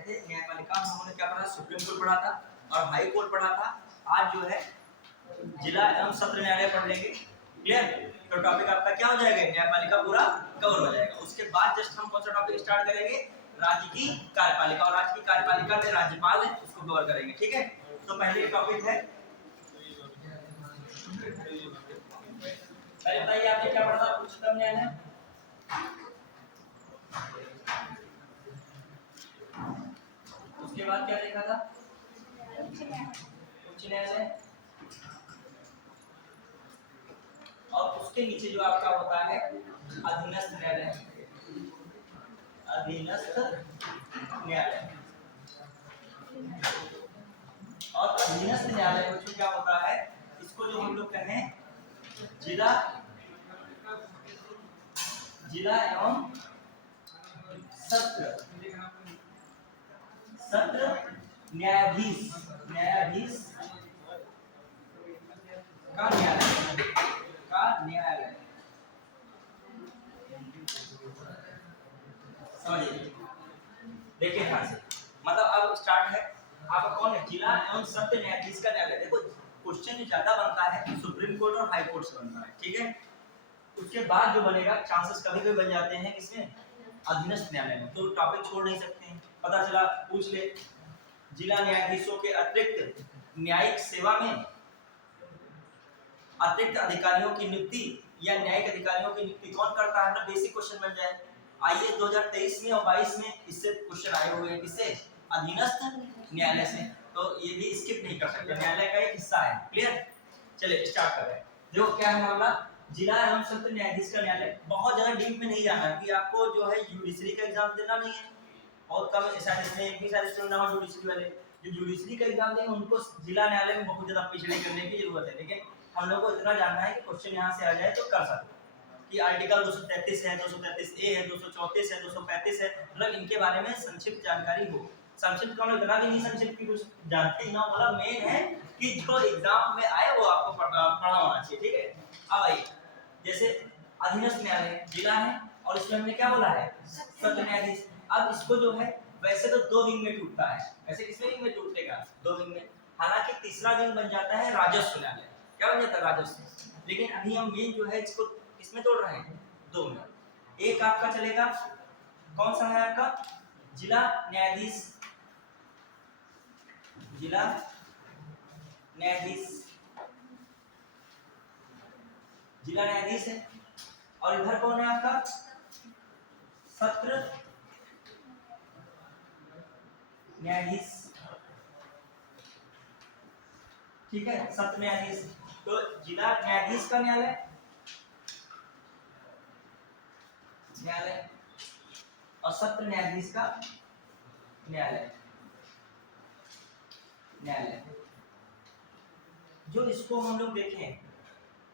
रहे थे न्यायपालिका में हमने क्या पढ़ा, सुप्रीम कोर्ट पढ़ा था और हाई कोर्ट पढ़ा था। आज जो है जिला एवं सत्र न्यायालय पढ़ लेंगे। क्लियर? तो टॉपिक आपका क्या हो जाएगा, न्यायपालिका पूरा कवर हो जाएगा। उसके बाद जस्ट हम कौन सा टॉपिक स्टार्ट करेंगे, राज्य की कार्यपालिका, और राज्य की कार्यपालिका में राज्यपाल है उसको कवर करेंगे। ठीक है, तो पहले टॉपिक है, पहले बताइए आपने क्या पढ़ा था उच्चतम न्यायालय, उसके बाद क्या देखा था, उच्च न्यायालय, और उसके नीचे जो आपका होता है अधीनस्थ न्यायालय, अधीनस्थ न्यायालय। और अधीनस्थ न्यायालय में क्या होता है, इसको जो हम लोग कहें जिला एवं सत्र न्यायाधीश का न्यायालय समझिए। देखिए ध्यान से, मतलब अब स्टार्ट है आपका कौन है, जिला एवं सत्र न्यायाधीश का न्यायालय। देखो क्वेश्चन ज्यादा बनता है सुप्रीम कोर्ट और हाई कोर्ट से बनता है। ठीक है, उसके बाद जो बनेगा चांसेस कभी कभी बन जाते हैं किसमें, अधीनस्थ न्यायालय में। तो टॉपिक छोड़ नहीं सकते हैं, पता चला पूछ ले, जिला न्यायाधीशों के अतिरिक्त न्यायिक सेवा में अतिरिक्त अधिकारियों की नियुक्ति या न्यायिक अधिकारियों की नियुक्ति कौन करता है, बेसिक क्वेश्चन बन जाए। आइए 2023 में और 22 में इससे क्वेश्चन आए हुए हैं, किससे, अधीनस्थ न्यायालय से। तो ये भी स्किप नहीं कर सकते, न्यायालय का एक हिस्सा है। क्लियर? चलिए स्टार्ट करें। देखो क्या है मामला, जिला एवं सत्र न्यायाधीश का न्यायालय। बहुत ज्यादा डीप में नहीं जाना कि आपको जो है जुडिशरी का एग्जाम देना नहीं है, बहुत कम शायद इसमें एक भी शायद स्टूडेंट ना हो जुडिशरी वाले। जो जुडिशरी का एग्जाम देंगे उनको जिला न्यायालय में बहुत ज्यादा पीछे करने की जरूरत है, लेकिन हम लोग को इतना जानना है कि क्वेश्चन यहाँ से आ जाए तो कर सकते कि आर्टिकल 233 है, 233 ए है, 234 है, 235 है, मतलब इनके बारे में संक्षिप्त जानकारी हो। संक्षिप्त का इतना भी नहीं संक्षिप्त की कुछ जानते ही ना, मतलब मेन है कि जो एग्जाम में आए वो आपको पढ़ा होना चाहिए। ठीक है, अब आइए जैसे अधीनस्थ न्यायालय जिला है और इसमें हमने क्या बोला है, सत्र न्यायाधीश। अब इसको जो है वैसे तो 2 विंग में टूटता है, वैसे किसमें विंग में टूटेगा, 2 विंग में। हालांकि तीसरा विंग बन जाता है राजस्व न्यायालय। क्या बन जाता है, राजस्व। लेकिन अभी हम मेन जो है इसको किसमें तोड़ रहे हैं, 2 में। एक आपका चलेगा कौन सा है आपका, जिला न्यायाधीश, जिला न्यायाधीश, जिला न्यायाधीश है। और इधर कौन है आपका, सत्र न्यायाधीश। ठीक है, सत्र न्यायाधीश। तो जिला न्यायाधीश का न्यायालय और सत्र न्यायाधीश का न्यायालय। जो इसको हम लोग देखें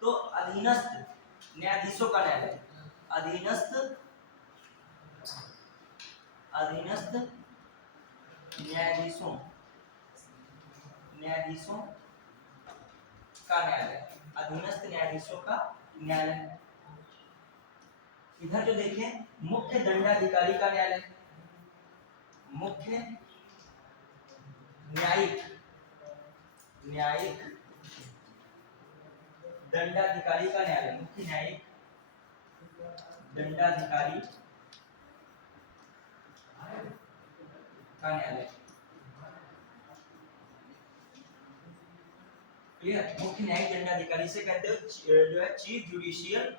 तो अधीनस्थ न्यायाधीशों का न्यायालय, अधीनस्थ न्यायाधीशों का न्यायालय, अधीनस्थ न्यायाधीशों का न्यायालय। इधर जो देखें मुख्य दंडाधिकारी का न्यायालय, मुख्य न्यायिक दंडाधिकारी का न्यायालय, मुख्य न्यायिक दंडाधिकारी का न्यायालय। क्लियर? मुख्य न्यायिक दंडाधिकारी से कहते हो जो है चीफ जुडिशियल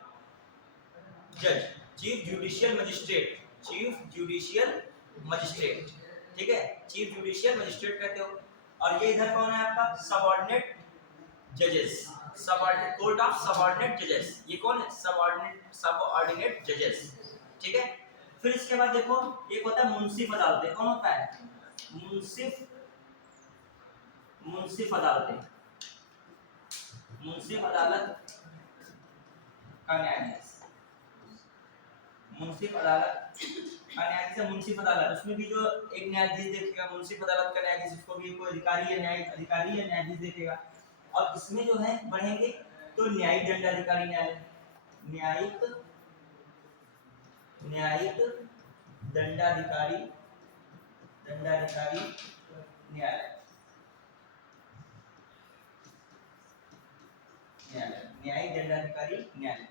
जज, चीफ जुडिशियल मजिस्ट्रेट। ठीक है, चीफ जुडिशियल मजिस्ट्रेट कहते हो। और ये इधर कौन है आपका, सबऑर्डिनेट जजेस, सबऑर्डिनेट कोर्ट ऑफ सबऑर्डिनेट जजेस। ये कौन है, सबऑर्डिनेट जजेस। ठीक है, फिर इसके बाद देखो एक होता है मुंसिफ अदालतें। कौन होता है, मुंसिफ अदालतें, मुंसिफ अदालत का न्यायाधीश, मुंसिफ अदालत का न्यायाधीश है। मुंसिफ अदालत उसमें भी जो एक न्यायाधीश देखेगा, मुंसिफ अदालत का न्यायाधीश, उसको भी कोई अधिकारी या न्यायिक अधिकारी या न्यायाधीश देखेगा। और इसमें जो है बढ़ेंगे तो न्यायिक दंडाधिकारी न्यायालय, न्यायिक दंडाधिकारी दंडाधिकारी न्यायालय, न्यायिक दंडाधिकारी न्यायालय।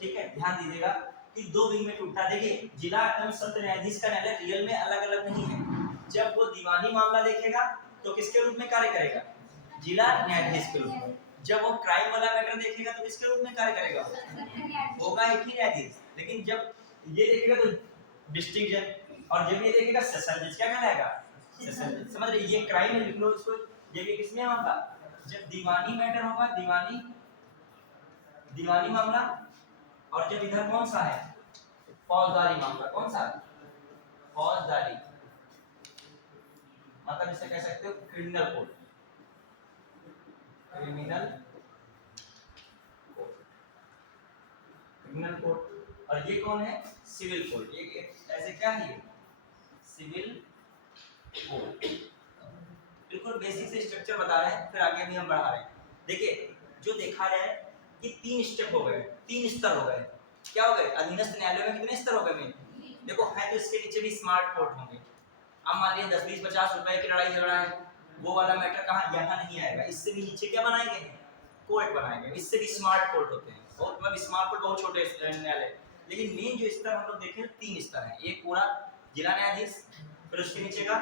ठीक है, ध्यान दीजिएगा कि दो विंग में टूटा। देखिए जिला एवं सत्र न्यायाधीश का न्यायालय रियल में अलग अलग नहीं है। जब वो दीवानी मामला देखेगा तो किसके रूप में कार्य करेगा? जिला न्यायाधीश के रूप में। जब वो क्राइम वाला मैटर देखेगा तो किसके रूप में कार्य करेगा? होगा एक ही न्यायाधीश। लेकिन जब ये देखेगा तो डिस्ट्रिक्ट जज, और जब ये देखेगा सेशन जज, क्या कहलाएगा? सेशन जज। समझ रहे? ये क्राइम है, लिख लो इसको। जब ये किसमें मामला, जब दीवानी मैटर होगा, दीवानी मामला, और जब इधर कौन सा है? फौजदारी मामला। कौन सा? फौजदारी, मतलब इसे कह सकते हो क्रिमिनल कोड, क्रिमिनल कोड। और ये कौन है? Civil code. ये ऐसे क्या है? ये सिविल कोड। बिल्कुल बेसिक से स्ट्रक्चर बता रहे हैं, फिर आगे भी हम बढ़ा रहे हैं। देखिए जो देखा रहे हैं कि 3 स्टेप हो गए, 3 स्तर हो गए। क्या हो गए? अधीनस्थ न्यायालय में कितने स्तर हो गए? देखो है तो इसके नीचे भी स्मार्ट कोर्ट होंगे। अब मान लीजिए 10 20 50 रुपए की लड़ाई झगड़ा है, वो वाला मैटर कहाँ? यहाँ नहीं आएगा। इससे भी नीचे क्या बनाए गए हैं? कोर्ट बनाए गए। इससे भी स्मार्ट कोर्ट होते हैं, और मतलब स्मार्ट कोर्ट बहुत छोटे न्यायालय। लेकिन मेन जो स्तर हम लोग देखें 3 स्तर है। एक पूरा जिला न्यायाधीश, फिर उसके नीचे का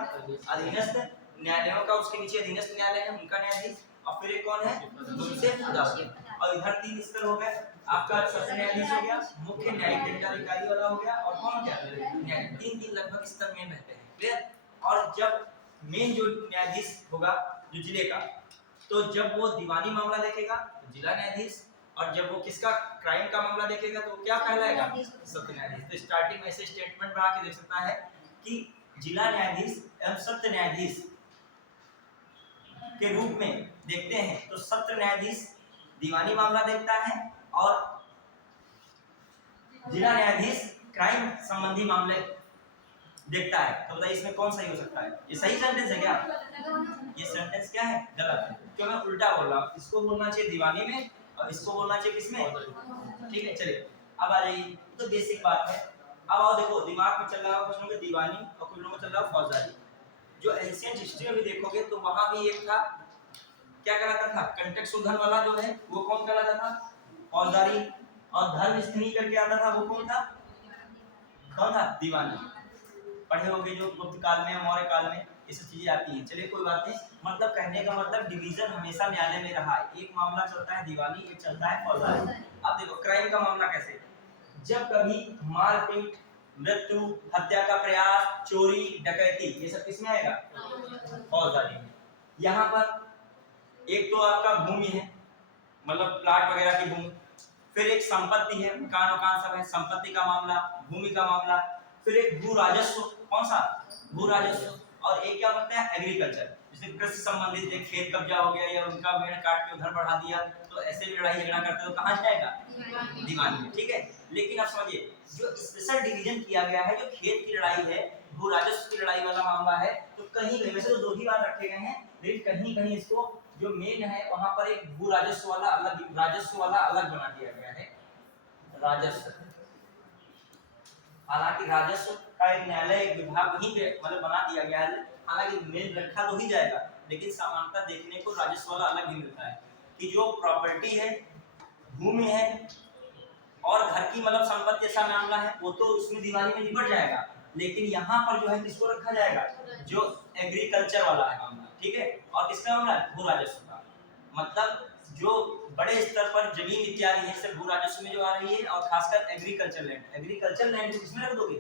अधीनस्थ न्यायालयों का, उसके नीचे अधीनस्थ न्यायालय है उनका न्यायाधीश, और फिर एक कौन है? उनसे अदालत। और इधर 3 स्तर हो गए। आपका सत्र न्यायाधीश हो गया, मुख्य न्यायिक दंडाधिकारी वाला हो गया, और कौन क्या? न्याय। 3 लगभग स्तर मेन रहते हैं। क्लियर? और जब मेन जो न्यायाधीश होगा जो जिले का, तो जब वो दीवानी मामला देखेगा तो जिला न्यायाधीश, और जब वो किसका क्राइम का मामला देखेगा तो क्या कहलाएगा? सत्र न्यायाधीश। तो स्टार्टिंग में ऐसे स्टेटमेंट बना के देख सकता है कि जिला न्यायाधीश एवं सत्र न्यायाधीश के रूप में देखते हैं तो सत्र न्यायाधीश दीवानी मामला देखता है, और जिला न्यायाधीश क्राइम संबंधी मामले देखता है। तो बताइए इसमें कौन सही हो सकता है? ये सही सेंटेंस है क्या? ये सेंटेंस क्या है? गलत है, क्यों? मैं उल्टा बोल रहा हूँ। इसको बोलना चाहिए दीवानी में, और इसको बोलना चाहिए किसमें? ठीक है, चलिए अब आ जाइए। तो बेसिक बात है। अब आओ देखो, दिमाग में चल रहा है कुछ लोगों के दीवानी और कुछ लोगों में चल रहा है फौजदारी। जो एंशिएंट हिस्ट्री में भी देखोगे तो वहां भी एक था, क्या कहलाता था? कंटेक्स्ट उद्धरण वाला जो है वो कौन कहलाता था? फौजदारी। और धर्म स्थनी करके आता था, वो कौन था? कौन था? दीवानी। पढ़े होंगे जो गुप्त काल में, मौर्य काल में ये सब चीजें आती हैं। चलिए कोई बात नहीं। मतलब कहने का मतलब डिवीजन हमेशा न्यायालय में रहा है। एक मामला चलता है दीवानी, एक चलता है फौजदारी। अब देखो क्राइम का मामला कैसे? जब कभी मारपीट, मृत्यु, हत्या का प्रयास, चोरी, डकैती, ये सब किसमें आएगा? फौजदारी में। यहाँ पर एक तो आपका भूमि है, मतलब प्लाट वगैरह की भूमि, फिर एक संपत्ति है, मकान वकान सब है, संपत्ति का मामला, भूमि का मामला, फिर एक भू राजस्व। कौन सा? भू राजस्व। और एक क्या बनता है? एग्रीकल्चर, जैसे कृषि संबंधित एक खेत कब्जा हो गया या उनका पेड़ काट के उधर बढ़ा दिया, तो ऐसे भी लड़ाई झगड़ा करते तो कहाँ जाएगा? दीवानी में। ठीक है, लेकिन अब समझिए जो स्पेशल डिवीजन किया गया है, जो खेत की लड़ाई है, भू राजस्व की लड़ाई वाला मामला है, तो कहीं कहीं, वैसे तो 2 ही बार रखे गए हैं, लेकिन कहीं कहीं इसको जो मेन है वहां पर एक भू राजस्व वाला अलग, राजस्व वाला अलग बना दिया गया है। राजस्व, हालांकि राजस्व का एक न्यायालय, एक विभाग वहीं पे मतलब बना दिया गया है। हालांकि मेन रखा तो ही जाएगा, लेकिन समानता देखने को राजस्व वाला अलग ही मिलता है कि जो प्रॉपर्टी है, भूमि है और घर की मतलब संपत्ति जैसा मामला है, वो तो उसमें दीवानी में निपट जाएगा। लेकिन यहाँ पर जो है किसको रखा जाएगा? जो एग्रीकल्चर वाला है मामला। ठीक है, और किसका मामला है? भू राजस्व का। मतलब जो बड़े स्तर पर जमीन इत्यादि है सब भू राजस्व में जो आ रही है, और खासकर एग्रीकल्चर लैंड। एग्रीकल्चर लैंड किसमें रख दोगे?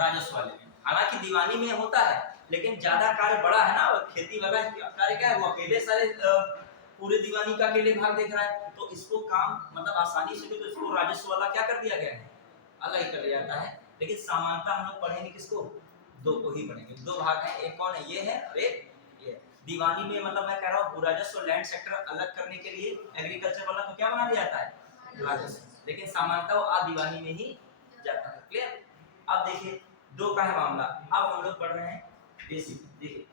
राजस्व वाले में। हालांकि दीवानी में होता है, लेकिन ज्यादा कार्य बड़ा है ना, खेती वाला कार्य क्या है, वो अकेले सारे पूरे दीवानी का अकेले भाग देख रहा है, तो इसको काम मतलब आसानी से, तो इसको राजस्व वाला क्या कर दिया गया है? अलग ही कर दिया जाता है। लेकिन समानता हम लोग पढ़ेंगे किसको? 2 को ही पढ़ेंगे। 2 भाग है, एक कौन है? ये है, और एक ये। दीवानी में मतलब मैं कह रहा हूँ भू राजस्व और लैंड सेक्टर अलग करने के लिए एग्रीकल्चर वाला तो क्या बना दिया जाता है? राजस्व। लेकिन समानता वो दीवानी में ही जाता है। क्लियर? अब देखिए 2 का है मामला। अब हम लोग पढ़ रहे हैं बेसिक। देखिए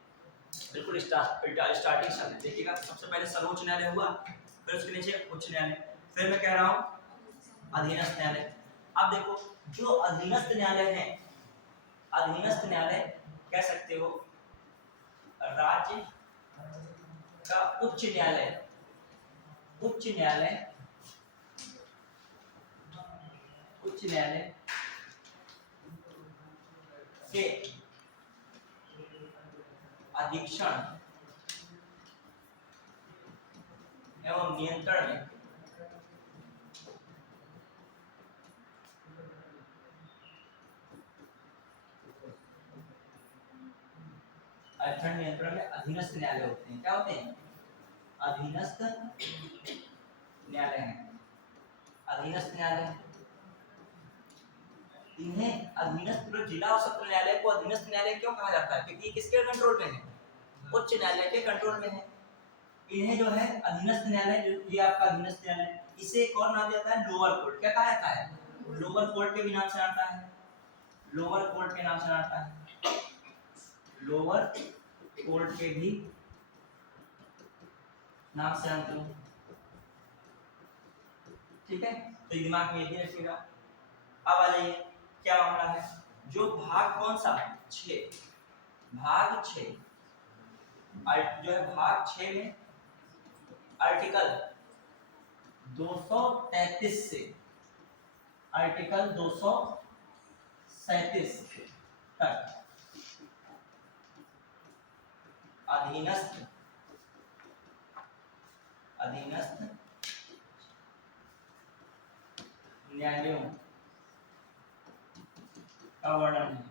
बिल्कुल स्टार्टिंग से देखिएगा। सबसे पहले सर्वोच्च न्यायालय हुआ, फिर उसके नीचे उच्च न्यायालय, फिर मैं कह रहा हूँ अधीनस्थ न्यायालय। अब देखो जो अधीनस्थ न्यायालय है, अधीनस्थ न्यायालय कह सकते हो राज्य का उच्च न्यायालय के अधीक्षण एवं नियंत्रण में अधीनस्थ न्यायालय होते हैं। क्या होते हैं? अधीनस्थ न्यायालय हैं। अधीनस्थ न्यायालय, इन्हें अधीनस्थ, जिला और सत्र न्यायालय को अधीनस्थ न्यायालय क्यों कहा जाता है? क्योंकि किसके कंट्रोल में है? उच्च न्यायालय के कंट्रोल में है। इन्हें जो है अधीनस्थ न्यायालय, ये आपका अधीनस्थ न्यायालय, इसे एक और नाम दिया जाता है लोअर कोर्ट। क्या कहा जाता है? लोअर कोर्ट के भी नाम से आता है, लोअर कोर्ट के नाम से आता है, लोअर कोर्ट के भी नाम से जानते हो। ठीक है, तो दिमाग में यही रखिएगा। अब आ जाइए, क्या मामला है? जो भाग कौन सा? 6, भाग 6, जो है भाग 6 में आर्टिकल 233 से आर्टिकल 237 तक अधीनस्थ न्यायालयों का वर्णन है।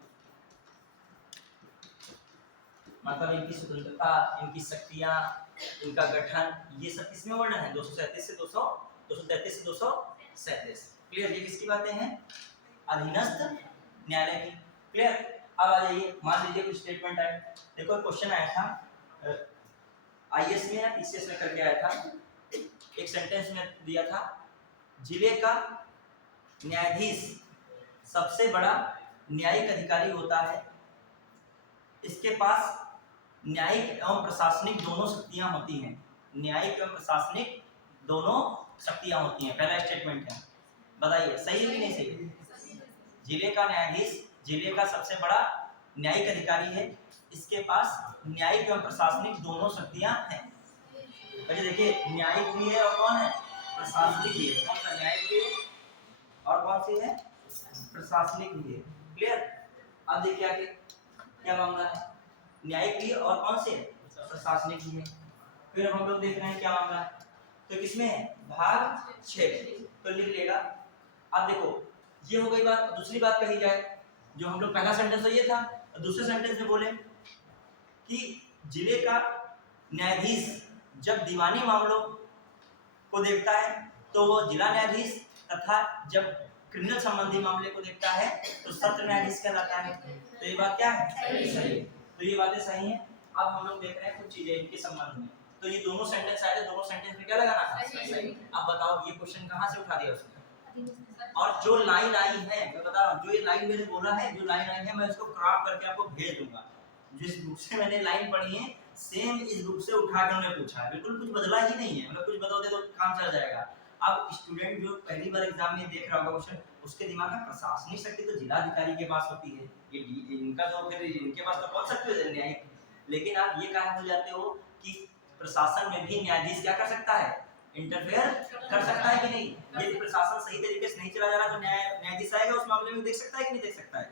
मतलब इनकी स्वतंत्रता, इनकी शक्तियां, इनका गठन, ये सब किसमें वर्णन है? 233 से 237। क्लियर? ये किसकी बातें हैं? अधीनस्थ न्यायालय की। क्लियर? अब आ जाइए, मान लीजिए कुछ स्टेटमेंट आए। देखो क्वेश्चन आया था आईएएस में या पीसीएस में करके आया था, एक सेंटेंस में दिया था, जिले का न्यायाधीश सबसे बड़ा न्यायिक अधिकारी होता है, इसके पास न्यायिक एवं प्रशासनिक दोनों शक्तियां होती हैं। न्यायिक एवं प्रशासनिक दोनों शक्तियां होती हैं। पहला स्टेटमेंट है, बताइए सही है कि नहीं सही? जिले का न्यायाधीश जिले का सबसे बड़ा न्यायिक अधिकारी है, इसके पास न्यायिक एवं प्रशासनिक दोनों शक्तियां हैं। देखिए, न्यायिक भी है और कौन है? प्रशासनिक भी है। कौन सा? न्यायिक भी है और कौन सी है? प्रशासनिक भी है। क्लियर? अब देखिए आगे क्या मामला है, न्यायिक भी और कौन से? प्रशासनिक भी है। फिर हम लोग देख रहे हैं क्या मामला है, तो किसमें है? भाग 6, तो लिख लेगा। अब देखो, ये हो गई बात। दूसरी बात कही जाए, जो हम लोग पहला सेंटेंस तो ये था, दूसरे सेंटेंस में बोले कि जिले का न्यायाधीश जब दीवानी मामलों को देखता है तो वो जिला न्यायाधीश, तथा जब क्रिमिनल संबंधी मामले को देखता है तो सत्र न्यायाधीश कहलाता है। तो ये बात क्या है? सही। तो ये बातें सही हैं। अब हम लोग देख रहे हैं कुछ चीजें इनके संबंध में। तो ये दोनों सेंटेंस आए थे, दोनों सेंटेंस में क्या लगाना था? सही। अब बताओ ये क्वेश्चन कहाँ से उठा दिया उसने? और जो लाइन आई है, मैं बता रहा हूँ, जो ये लाइन मैंने बोला है, जो लाइन आई है, मैं इसको क्रॉप करके आपको भेज दूंगा। जिस बुक से मैंने लाइन पढ़ी है, सेम इस बुक से उठा के उन्होंने पूछा है। बिल्कुल कुछ बदला ही नहीं है, मतलब कुछ बदल दे तो काम चल जाएगा। अब स्टूडेंट जो पहली बार एग्जाम में देख रहा होगा क्वेश्चन, उसके दिमाग में प्रशासनिक शक्ति तो जिलाधिकारी के पास होती है, ये इनका तो फिर इनके पास तो कौन शक्ति है? न्यायिक। लेकिन आप ये कहा भूल जाते हो कि प्रशासन में भी न्यायाधीश क्या कर सकता है? इंटरफेयर कर सकता है कि नहीं? यदि प्रशासन सही तरीके से नहीं चला जा रहा तो न्यायाधीश आएगा उस मामले में, देख सकता है कि नहीं देख सकता है?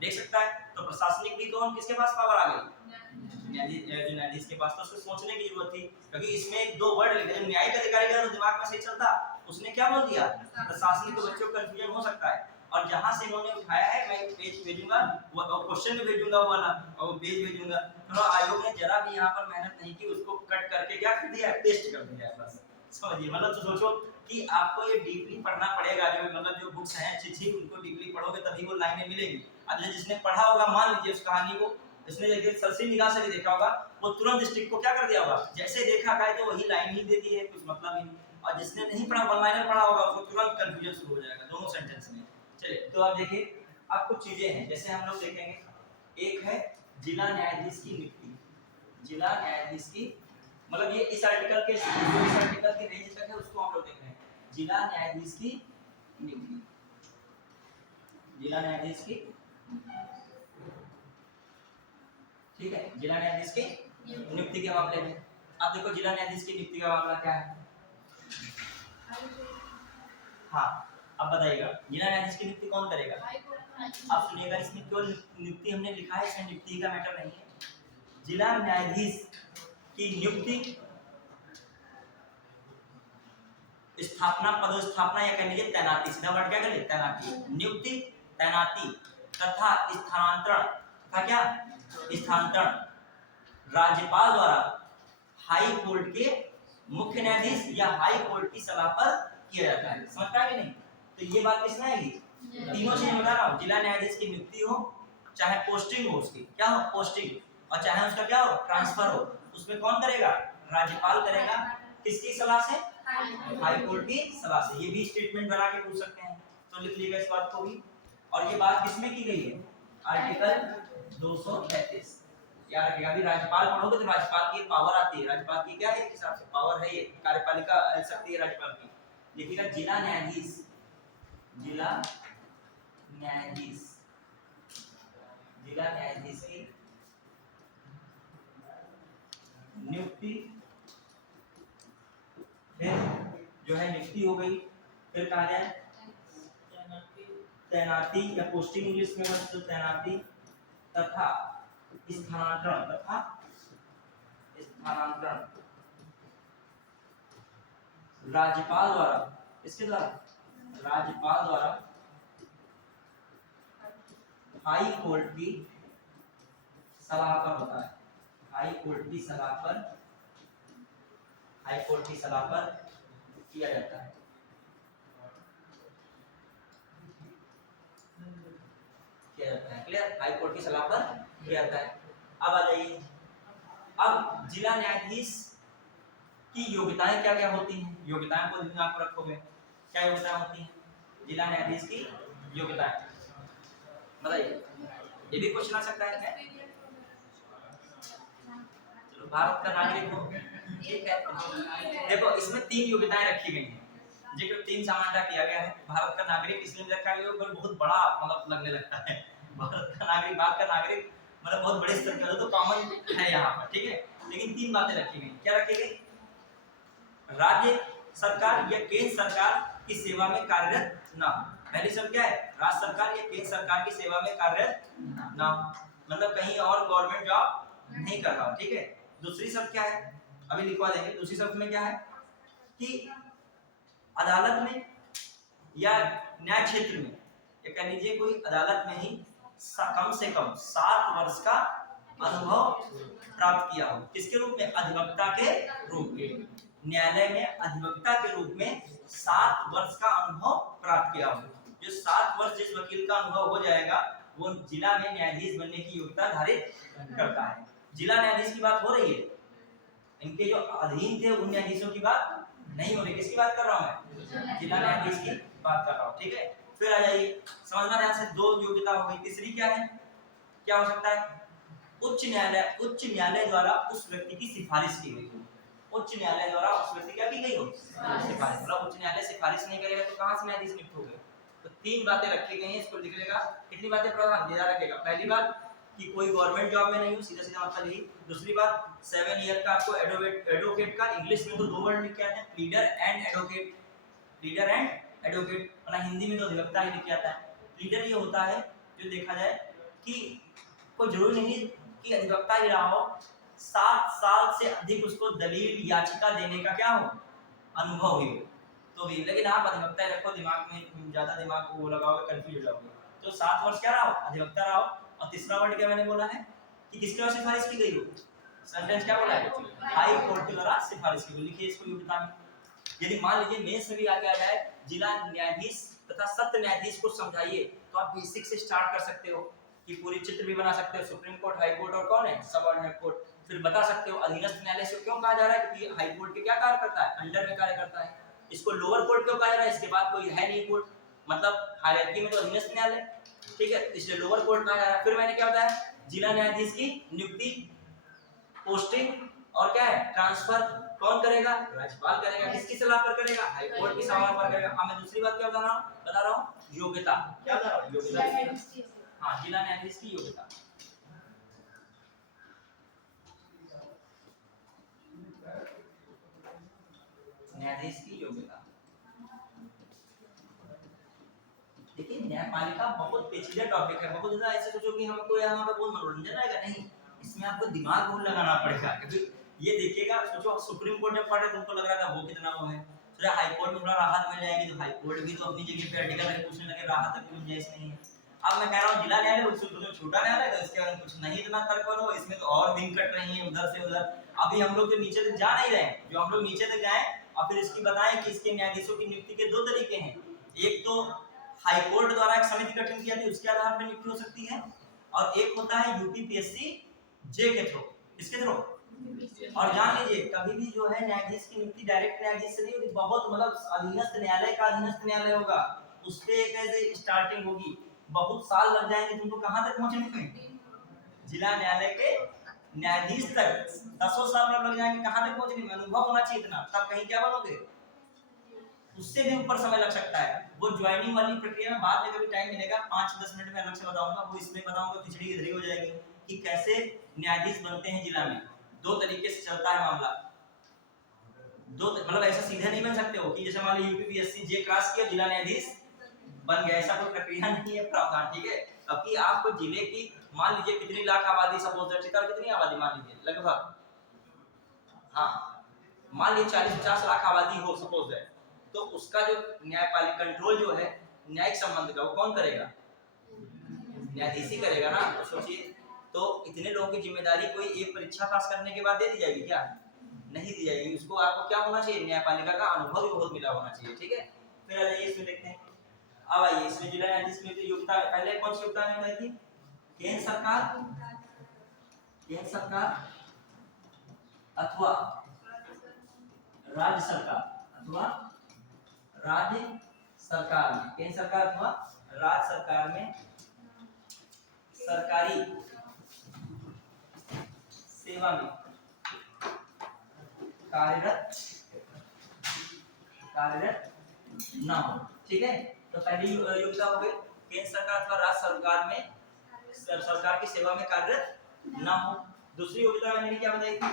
देख सकता है। तो प्रशासनिक भी कौन, किसके पास पावर आ गई? न्यायाधीश के पास। तो उसको सोचने की जरूरत थी, क्योंकि इसमें 2 वर्ड लिखे, न्यायिक अधिकारी का दिमाग में सही चलता, उसने क्या बोल दिया? प्रशासनिक। तो बच्चों को कंफ्यूजन हो सकता है। और जहां से इन्होंने उठाया है, मैं पेज भेजूंगा, वो क्वेश्चन भी भेजूंगा वो वाला, और पेज भेजूंगा। तो आयोग ने जरा भी यहाँ पर मेहनत नहीं की, उसको कट करके क्या कर दिया? पेस्ट कर दिया है बस। समझिए, मतलब तो सोचो कि आपको ये डीपली पढ़ना पड़ेगा। जो मतलब जो बुक्स हैं अच्छी, उनको डीपली पढ़ोगे तभी वो लाइनें मिलेंगी। अब जिसने पढ़ा होगा, मान लीजिए उस कहानी को इसने देखिए सरसी निगाह से भी देखा होगा, वो तुरंत स्टिक को क्या कर दिया होगा? जैसे देखा गया तो वही लाइन ही दे दी है, कुछ मतलब ही नहीं। और जिसने नहीं पढ़ा, वन लाइनर पढ़ा होगा, उसको तुरंत कंफ्यूजन शुरू हो जाएगा दोनों सेंटेंस में। चलिए, तो आप देखिए, अब कुछ चीजें हैं, जैसे हम लोग देखेंगे, एक है जिला न्यायाधीश की नियुक्ति। जिला न्यायाधीश की मतलब ये इस आर्टिकल के रेंज तक है, उसको हम लोग देख रहे हैं। जिला न्यायाधीश की नियुक्ति, जिला न्यायाधीश की, ठीक है, जिला न्यायाधीश की नियुक्ति के मामले में। अब देखो जिला न्यायाधीश की नियुक्ति का मामला क्या है। हाँ, अब बताइएगा जिला न्यायाधीश की नियुक्ति कौन करेगा। आप सुनिएगा, इसमें केवल नियुक्ति हमने लिखा है, इसमें नियुक्ति का मैटर नहीं है। जिला न्यायाधीश की नियुक्ति, स्थापना, पदस्थापना या कह लीजिए तैनाती, सीधा वर्ड क्या करें, तैनाती, नियुक्ति, तैनाती तथा स्थानांतरण, तथा क्या, स्थानांतरण राज्यपाल द्वारा हाई कोर्ट के मुख्य न्यायाधीश या हाई कोर्ट की सलाह पर किया जाता है। समझ पाए कि नहीं। तो ये बात किसमें आएगी, तीनों चीज बता रहा हूँ। जिला न्यायाधीश की नियुक्ति हो, चाहे पोस्टिंग हो उसकी, क्या हो पोस्टिंग, और चाहे उसका क्या हो ट्रांसफर हो, उसमें कौन करेगा, राज्यपाल करेगा। किसकी सलाह से, हाई कोर्ट की सलाह से। ये भी स्टेटमेंट बना के पूछ सकते हैं, तो लिख लीजिएगा इस बात को भी। और ये बात किसमें की गई है, आर्टिकल 233। याद रखिएगा, अभी राज्यपाल पढ़ोगे तो राज्यपाल की पावर आती है, राज्यपाल की क्या है, एक हिसाब से पावर है, ये कार्यपालिका शक्ति है राज्यपाल की। लिखिएगा जिला न्यायाधीश, जिला न्यायाधीश, जिला न्यायाधीश की नियुक्ति, फिर जो है नियुक्ति हो गई, फिर कहा जाए तैनाती या पोस्टिंग इंग्लिश में मतलब तैनाती तथा स्थानांतरण, तथा स्थानांतरण राज्यपाल द्वारा, इसके द्वारा, राज्यपाल द्वारा हाई कोर्ट की सलाह पर होता है। हाई कोर्ट की सलाह पर, हाई कोर्ट की सलाह पर किया जाता है। किया जाता है, क्लियर, हाई कोर्ट की सलाह पर किया जाता है। अब आ जाइए, अब जिला न्यायाधीश की योग्यताएं क्या क्या होती हैं, योग्यताएं को दिमाग में रखोगे, क्या योग्यताएं होती हैं जिला न्यायाधीश की योग्यताएं, बताइए। ये भी क्वेश्चन आ सकता है क्या, चलो भारत का नागरिक हो, ठीक है। देखो इसमें 3 योग्यताएं रखी गई हैं, जिक्र 3 समानता किया गया है। भारत का नागरिक इसलिए रखा गया है, बहुत बड़ा मतलब लगने लगता है, भारत का नागरिक, भारत का नागरिक मतलब बहुत बड़े स्तर का, तो कॉमन है यहाँ पर, ठीक है। लेकिन 3 बातें रखी गई, क्या रखी गई, राज्य सरकार या केंद्र सरकार की सेवा में कार्यरत ना हो। पहली शर्त क्या है, राज्य सरकार या केंद्र सरकार की सेवा में कार्यरत ना हो, मतलब कहीं और गवर्नमेंट जॉब नहीं कर रहा हो, ठीक है। दूसरी शर्त क्या है, अभी लिखवा देंगे। दूसरी शर्त में क्या है कि अदालत में या न्याय क्षेत्र में, या कह लीजिए कोई अदालत में ही कम से कम 7 वर्ष का अनुभव प्राप्त किया हो। किसके रूप में, अधिवक्ता के रूप में, न्यायालय में अधिवक्ता के रूप में 7 वर्ष का अनुभव प्राप्त किया हो। जो 7 वर्ष जिस वकील का अनुभव हो जाएगा, वो जिला में न्यायाधीश बनने की योग्यता धारित करता है। जिला न्यायाधीश की बात हो रही है, इनके जो अधीन थे उन न्यायाधीशों की बात नहीं हो रही। किसकी बात कर रहा हूं मैं, जिला न्यायाधीश की बात कर रहा हूं, ठीक है। फिर आ जाइए, समझना ध्यान से, 2 योग्यता हो गई। तीसरी क्या है, क्या हो सकता है, उच्च न्यायालय द्वारा उस व्यक्ति की सिफारिश की गई हो। उच्च न्यायालय द्वारा उस व्यक्ति क्या की गई हो, सिफारिश। मतलब उच्च न्यायालय सिफारिश नहीं करेगा तो कहां से न्यायाधीश नियुक्त होंगे। तो 3 बातें रखी गई हैं, इसको लिख लेगा। कितनी बातें प्रधान ध्यान रखेगा, पहली बात कि कोई गवर्नमेंट जॉब में नहीं हो, सीधा सीधा मतलब यही। दूसरी बात 7 ईयर का आपको एडवोकेट का, इंग्लिश में तो 2 वर्ड लिख के आते हैं, leader and advocate, leader and advocate, वरना हिंदी में तो अधिवक्ता ही लिख के आता है। लीडर ये होता है जो देखा जाए कि कोई जरूरी नहीं कि अधिवक्ता ही रहा हो, 7 साल से अधिक उसको दलील याचिका देने का क्या हो, अनुभव ही हो तो भी। लेकिन आप अधिवक्ता रखो, दिमाग में ज्यादा दिमाग को लगाओगे कंफ्यूज हो जाओगे। तो 7 वर्ष क्या रहा हो, अधिवक्ता रहा हो। और तीसरा वर्ड क्या मैंने बोला है कि किसके द्वारा सिफारिश की गई हो, सेंटेंस क्या बोला है, हाई कोर्ट के द्वारा सिफारिश की गई। लिखिए इसको योग्यता में। यदि मान लीजिए मेंस में भी आ गया जाए जिला न्यायाधीश तथा सत्र न्यायाधीश को समझाइए, तो आप बेसिक से स्टार्ट कर सकते हो कि पूरी चित्र भी बना सकते हो, सुप्रीम कोर्ट, हाई कोर्ट और कौन है, सबऑर्डिनेट कोर्ट। फिर बता सकते हो अधीनस्थ न्यायालय से क्यों कहा जा रहा है, क्योंकि हाई कोर्ट के क्या कार्य करता है, अंडर में कार्य करता है। इसको लोअर कोर्ट क्यों कहा जा रहा है, इसके बाद कोई है नहीं कोर्ट, मतलब हायरार्की में तो अधीनस्थ न्यायालय, ठीक है, इसलिए लोअर कोर्ट कहा जा रहा है। फिर मैंने क्या बताया, जिला न्यायाधीश की नियुक्ति, पोस्टिंग और क्या है, ट्रांसफर कौन करेगा, राज्यपाल करेगा। किसकी सलाह पर करेगा, हाई कोर्ट की सलाह पर करेगा। अब मैं दूसरी बात क्या बता रहा हूँ, योग्यता। क्या बता रहा हूँ, योग्यता। हाँ, जिला न्यायाधीश की योग्यता। न्यायपालिका बहुत पेचीदा टॉपिक है, बहुत ज्यादा। ऐसे सोचो कि हमको यहाँ पे बहुत मनोरंजन आएगा, नहीं, इसमें आपको दिमाग बहुत लगाना पड़ेगा। क्योंकि ये देखिएगा, सोचो सुप्रीम कोर्ट जब पढ़े तुमको लग रहा था वो कितना वो है, तो हाई कोर्ट में थोड़ा राहत मिल जाएगी, तो हाई कोर्ट भी तो अपनी जगह पे आर्टिकल लगे पूछने लगे, राहत तक गुंजाइश नहीं है। अब मैं कह रहा हूँ जिला न्यायालय उससे तो छोटा न्यायालय, तो इसके बारे में कुछ नहीं इतना तर्क करो, इसमें तो और दिन कट रही है उधर से उधर। अभी हम लोग तो नीचे तक जा नहीं रहे, जो हम लोग नीचे तक जाए और फिर इसकी बताएं कि इसके न्यायाधीशों की नियुक्ति के 2 तरीके हैं। एक तो हाई कोर्ट द्वारा एक समिति गठन की जाती है, उसके आधार पर नियुक्ति हो सकती है, और एक होता है यूपीपीएससी जे के थ्रू। किसके थ्रू? और जान लीजिए कभी भी जो है न्यायाधीश की नियुक्ति डायरेक्ट न्यायाधीश से नहीं होगी, बहुत मतलब अधीनस्थ न्यायालय का अधीनस्थ न्यायालय होगा, उस पे एक ऐसे स्टार्टिंग होगी, बहुत साल लग जाएंगे तुमको कहां तक पहुंचने में, जिला न्यायालय के न्यायाधीश तक 10 साल लग जाएंगे, कहां तक पहुंचने में, अनुभव होना चाहिए इतना, तब कहीं क्या बनोगे, उससे भी ऊपर समय लग सकता है। वो ज्वाइनिंग वाली प्रक्रिया में बाद में कभी टाइम मिलेगा, 5-10 मिनट में अलग से बताऊंगा, वो इसमें बताऊंगा, खिचड़ी इधर ही हो जाएगी कि कैसे न्यायाधीश बनते हैं जिला में। 2 तरीके से चलता है मामला, मतलब ऐसा सीधे नहीं बन सकते हो कि जैसे मान लो यूपीपीएससी जे क्रॉस किया जिला न्यायाधीश बन गया, ऐसा कोई प्रक्रिया नहीं है, प्रावधान, ठीक है। अभी आपको जिले की मान लीजिए कितनी लाख आबादी, सपोज दैट, कितनी आबादी मान लीजिए लगभग, हाँ मान लीजिए 40-50 लाख आबादी हो सपोज दैट, तो उसका जो न्यायपालिका कंट्रोल जो है न्यायिक संबंध का, वो कौन करेगा, न्यायाधीश ही करेगा ना। तो सोचिए, तो इतने लोगों की जिम्मेदारी कोई एक परीक्षा पास करने के बाद दे दी जाएगी क्या, नहीं दी जाएगी, उसको आपको क्या होना चाहिए, न्यायपालिका का अनुभव भी बहुत मिला होना चाहिए, ठीक है। फिर आ जाइए इसमें देखते हैं, अब आइए इसमें जिला न्यायाधीश में तो योग्यता पहले कौन सी योग्यता में बताई थी, केंद्र सरकार अथवा राज्य सरकार में, केंद्र सरकार अथवा राज्य सरकार में सरकारी सेवा में कार्यरत ना हो, ठीक है। तो पहली योग्यता हो गई केंद्र सरकार अथवा राज्य सरकार में सरकार की सेवा में कार्यरत ना हो। दूसरी योग्यता मैंने क्या बताई थी,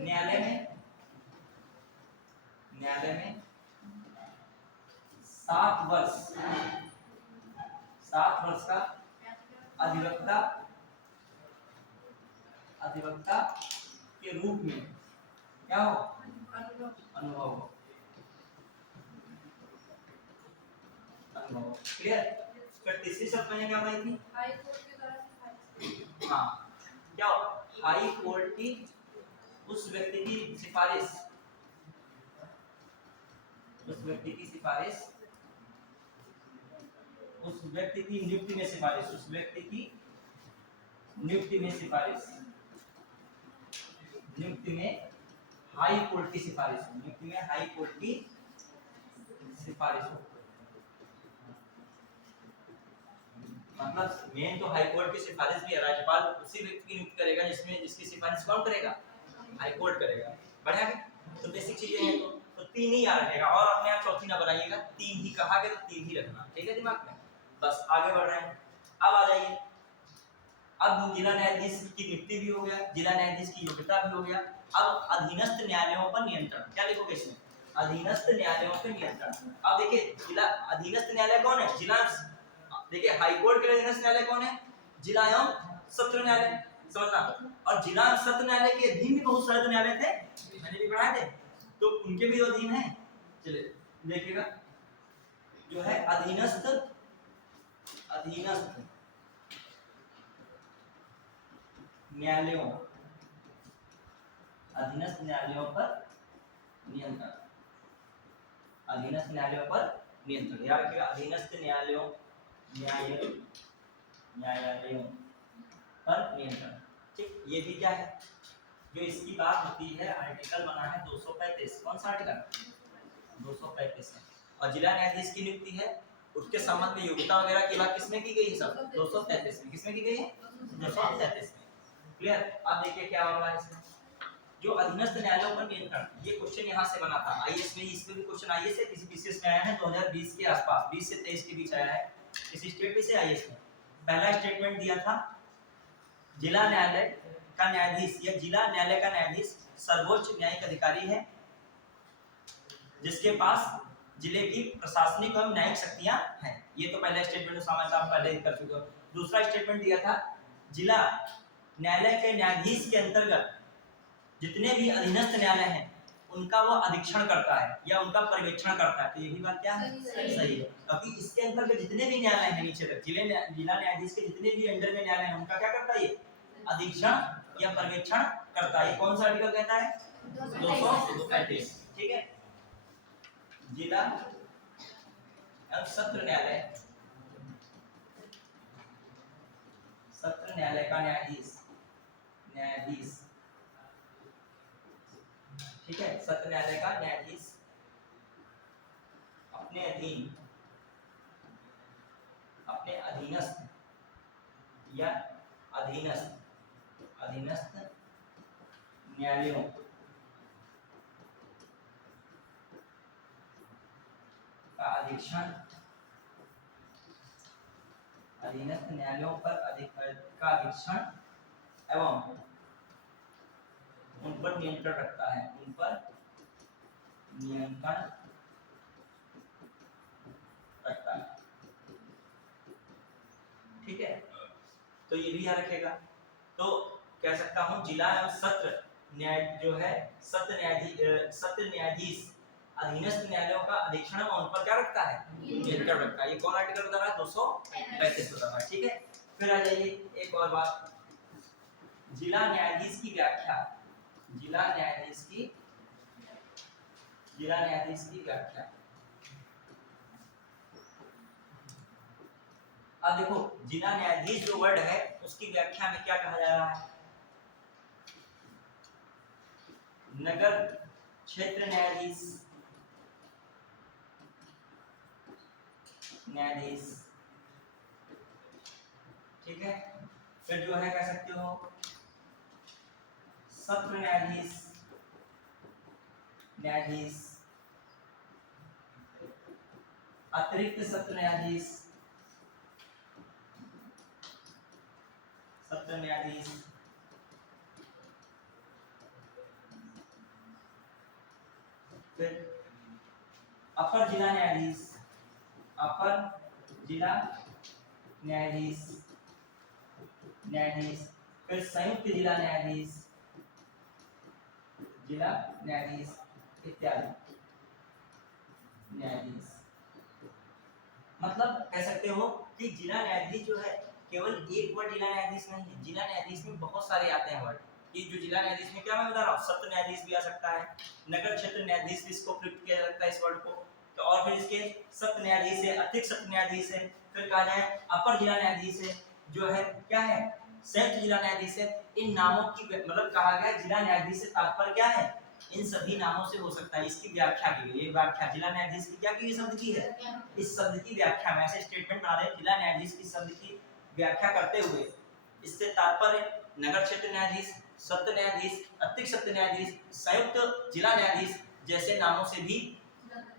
न्यायालय में 7 वर्ष का अधिवक्ता के रूप में क्या हो, अनुभव हो, क्लियर। फिर तीसरी शर्त मैंने क्या बताई थी, हाँ क्या हाई कोर्ट की उस व्यक्ति की सिफारिश, उस व्यक्ति की नियुक्ति में हाई कोर्ट की सिफारिश हो, मतलब मेन तो हाई कोर्ट की सिफारिश भी है, राज्यपाल उसी व्यक्ति की नियुक्ति करेगा जिसकी सिफारिश कौन करेगा, हाई कोर्ट करेगा, बढ़िया है। तो बेसिक चीजें हैं, तो 3 ही याद रखेगा, और अपने आप चौथी ना बनाइएगा, 3 ही कहा गया तो 3 ही रखना, ठीक है दिमाग में। बस आगे बढ़ रहे हैं, अब आ जाइए, अब जिला न्यायाधीश की नियुक्ति भी हो गया, जिला न्यायाधीश की योग्यता भी हो गया। अब अधीनस्थ न्यायालयों पर नियंत्रण, क्या लिखोगे इसमें, अधीनस्थ न्यायालयों पर नियंत्रण। अब देखिए जिला अधीनस्थ न्यायालय कौन है, जिला, देखिए हाई कोर्ट के अधीनस्थ न्यायालय कौन है, जिला एवं सत्र न्यायालय, समझना। और जिला सत्र न्यायालय के अधीन भी बहुत सारे न्यायालय थे, मैंने भी पढ़ाए थे, तो उनके भी अधीन है। चलिए देखिएगा, जो है अधीनस्थ न्यायालयों पर नियंत्रण, याद रखिएगा, अधीनस्थ न्यायालयों पर नियंत्रण, ठीक। ये भी क्या है, जो इसकी बात होती है, आर्टिकल बना है 235, कौन सा आर्टिकल, 235 है। और जिला न्यायाधीश की नियुक्ति है, उसके संबंध में योग्यता वगैरह की बात किसमें की गई है, सब 233 में, किसमें की गई है, 233 में, क्लियर। अब देखिए क्या मामला है इसमें, जो अधीनस्थ न्यायालयों पर नियंत्रण, ये क्वेश्चन यहाँ से बना था आईएएस में, इस पे भी क्वेश्चन आईएएस से किसी पीसीएस में आया है 2020 के आसपास, 20 से 23 के बीच आया है, किसी स्टेट में से आईएएस में। पहला स्टेटमेंट दिया था, जिला न्यायालय का न्यायाधीश या जिला न्यायालय का न्यायाधीश सर्वोच्च न्यायिक अधिकारी है, जिसके पास जिले की प्रशासनिक एवं न्यायिक शक्तियां हैं। ये तो पहला स्टेटमेंट सामान्य आप पहले कर चुके हो। दूसरा स्टेटमेंट दिया था जिला न्यायालय के न्यायाधीश के अंतर्गत जितने भी अधीनस्थ न्यायालय हैं उनका वो अधीक्षण करता है या उनका पर्यवेक्षण करता है। तो ये भी बात क्या है, सही है। क्योंकि इसके अंतर्गत जितने भी न्यायालय हैं नीचे तक जिला न्यायाधीश के जितने भी अंडर में न्यायालय हैं उनका क्या करता है, ये अधीक्षण या पर्यवेक्षण करता है। कौन सा आर्टिकल कहता है, 235। ठीक है। जिला एवं सत्र न्यायालय, सत्र न्यायालय का न्यायाधीश, ठीक है, सत्र न्यायालय का न्यायाधीश अपने अधीन, अपने अधीनस्थ या अधीनस्थ न्यायालयों का अधीक्षण, अधीनस्थ न्यायालयों पर का अधीक्षण एवं उन पर नियंत्रण रखता है, उन पर नियंत्रण रखता है। ठीक है, तो ये भी याद रखेगा। तो कह सकता हूं जिला एवं सत्र न्याय जो है सत्र न्यायाधीश अधीनस्थ न्यायालयों का अधीक्षण उन पर क्या रखता है, नियंत्रण रखता है। ये कौन आर्टिकल बता रहा है, 235 बता रहा है। ठीक है, फिर आ जाइए एक और बात, जिला न्यायाधीश की व्याख्या, जिला न्यायाधीश की व्याख्या। अब देखो जिला न्यायाधीश जो वर्ड है उसकी व्याख्या में क्या कहा जा रहा है, नगर क्षेत्र न्यायाधीश, ठीक है। फिर जो है कह सकते हो सत्र न्यायाधीश, अतिरिक्त सत्र न्यायाधीश, फिर अपर जिला न्यायाधीश, फिर संयुक्त जिला न्यायाधीश इत्यादि न्यायाधीश। मतलब कह सकते हो कि जिला न्यायाधीश जो है केवल एक वर्ड जिला न्यायाधीश नहीं है, जिला न्यायाधीश में बहुत सारे आते हैं वर्ड। कि जो जिला न्यायाधीश में क्या मैं बता रहा हूँ, सत्र न्यायाधीश भी आ सकता है, नगर क्षेत्र न्यायाधीश भी इसको प्रयुक्त किया जा सकता है इस वर्ड को। तो और फिर इसके सत्र न्यायाधीश है, अतिरिक्त सत्र न्यायाधीश है, फिर कहा जाए अपर जिला न्यायाधीश है, जो है क्या है संयुक्त जिला न्यायाधीश है। इन नामों की मतलब कहा गया जिला न्यायाधीश से तात्पर्य क्या है, इन सभी नामों से हो सकता है। इसकी व्याख्या की गई, ये व्याख्या जिला न्यायाधीश की क्या की शब्द की है, इस शब्द की व्याख्या में ऐसे स्टेटमेंट बना रहे जिला न्यायाधीश की शब्द की व्याख्या करते हुए इससे तात्पर्य नगर क्षेत्र न्यायाधीश, सत्र न्यायाधीश, अतिरिक्त सत्र न्यायाधीश, संयुक्त जिला न्यायाधीश जैसे नामों से भी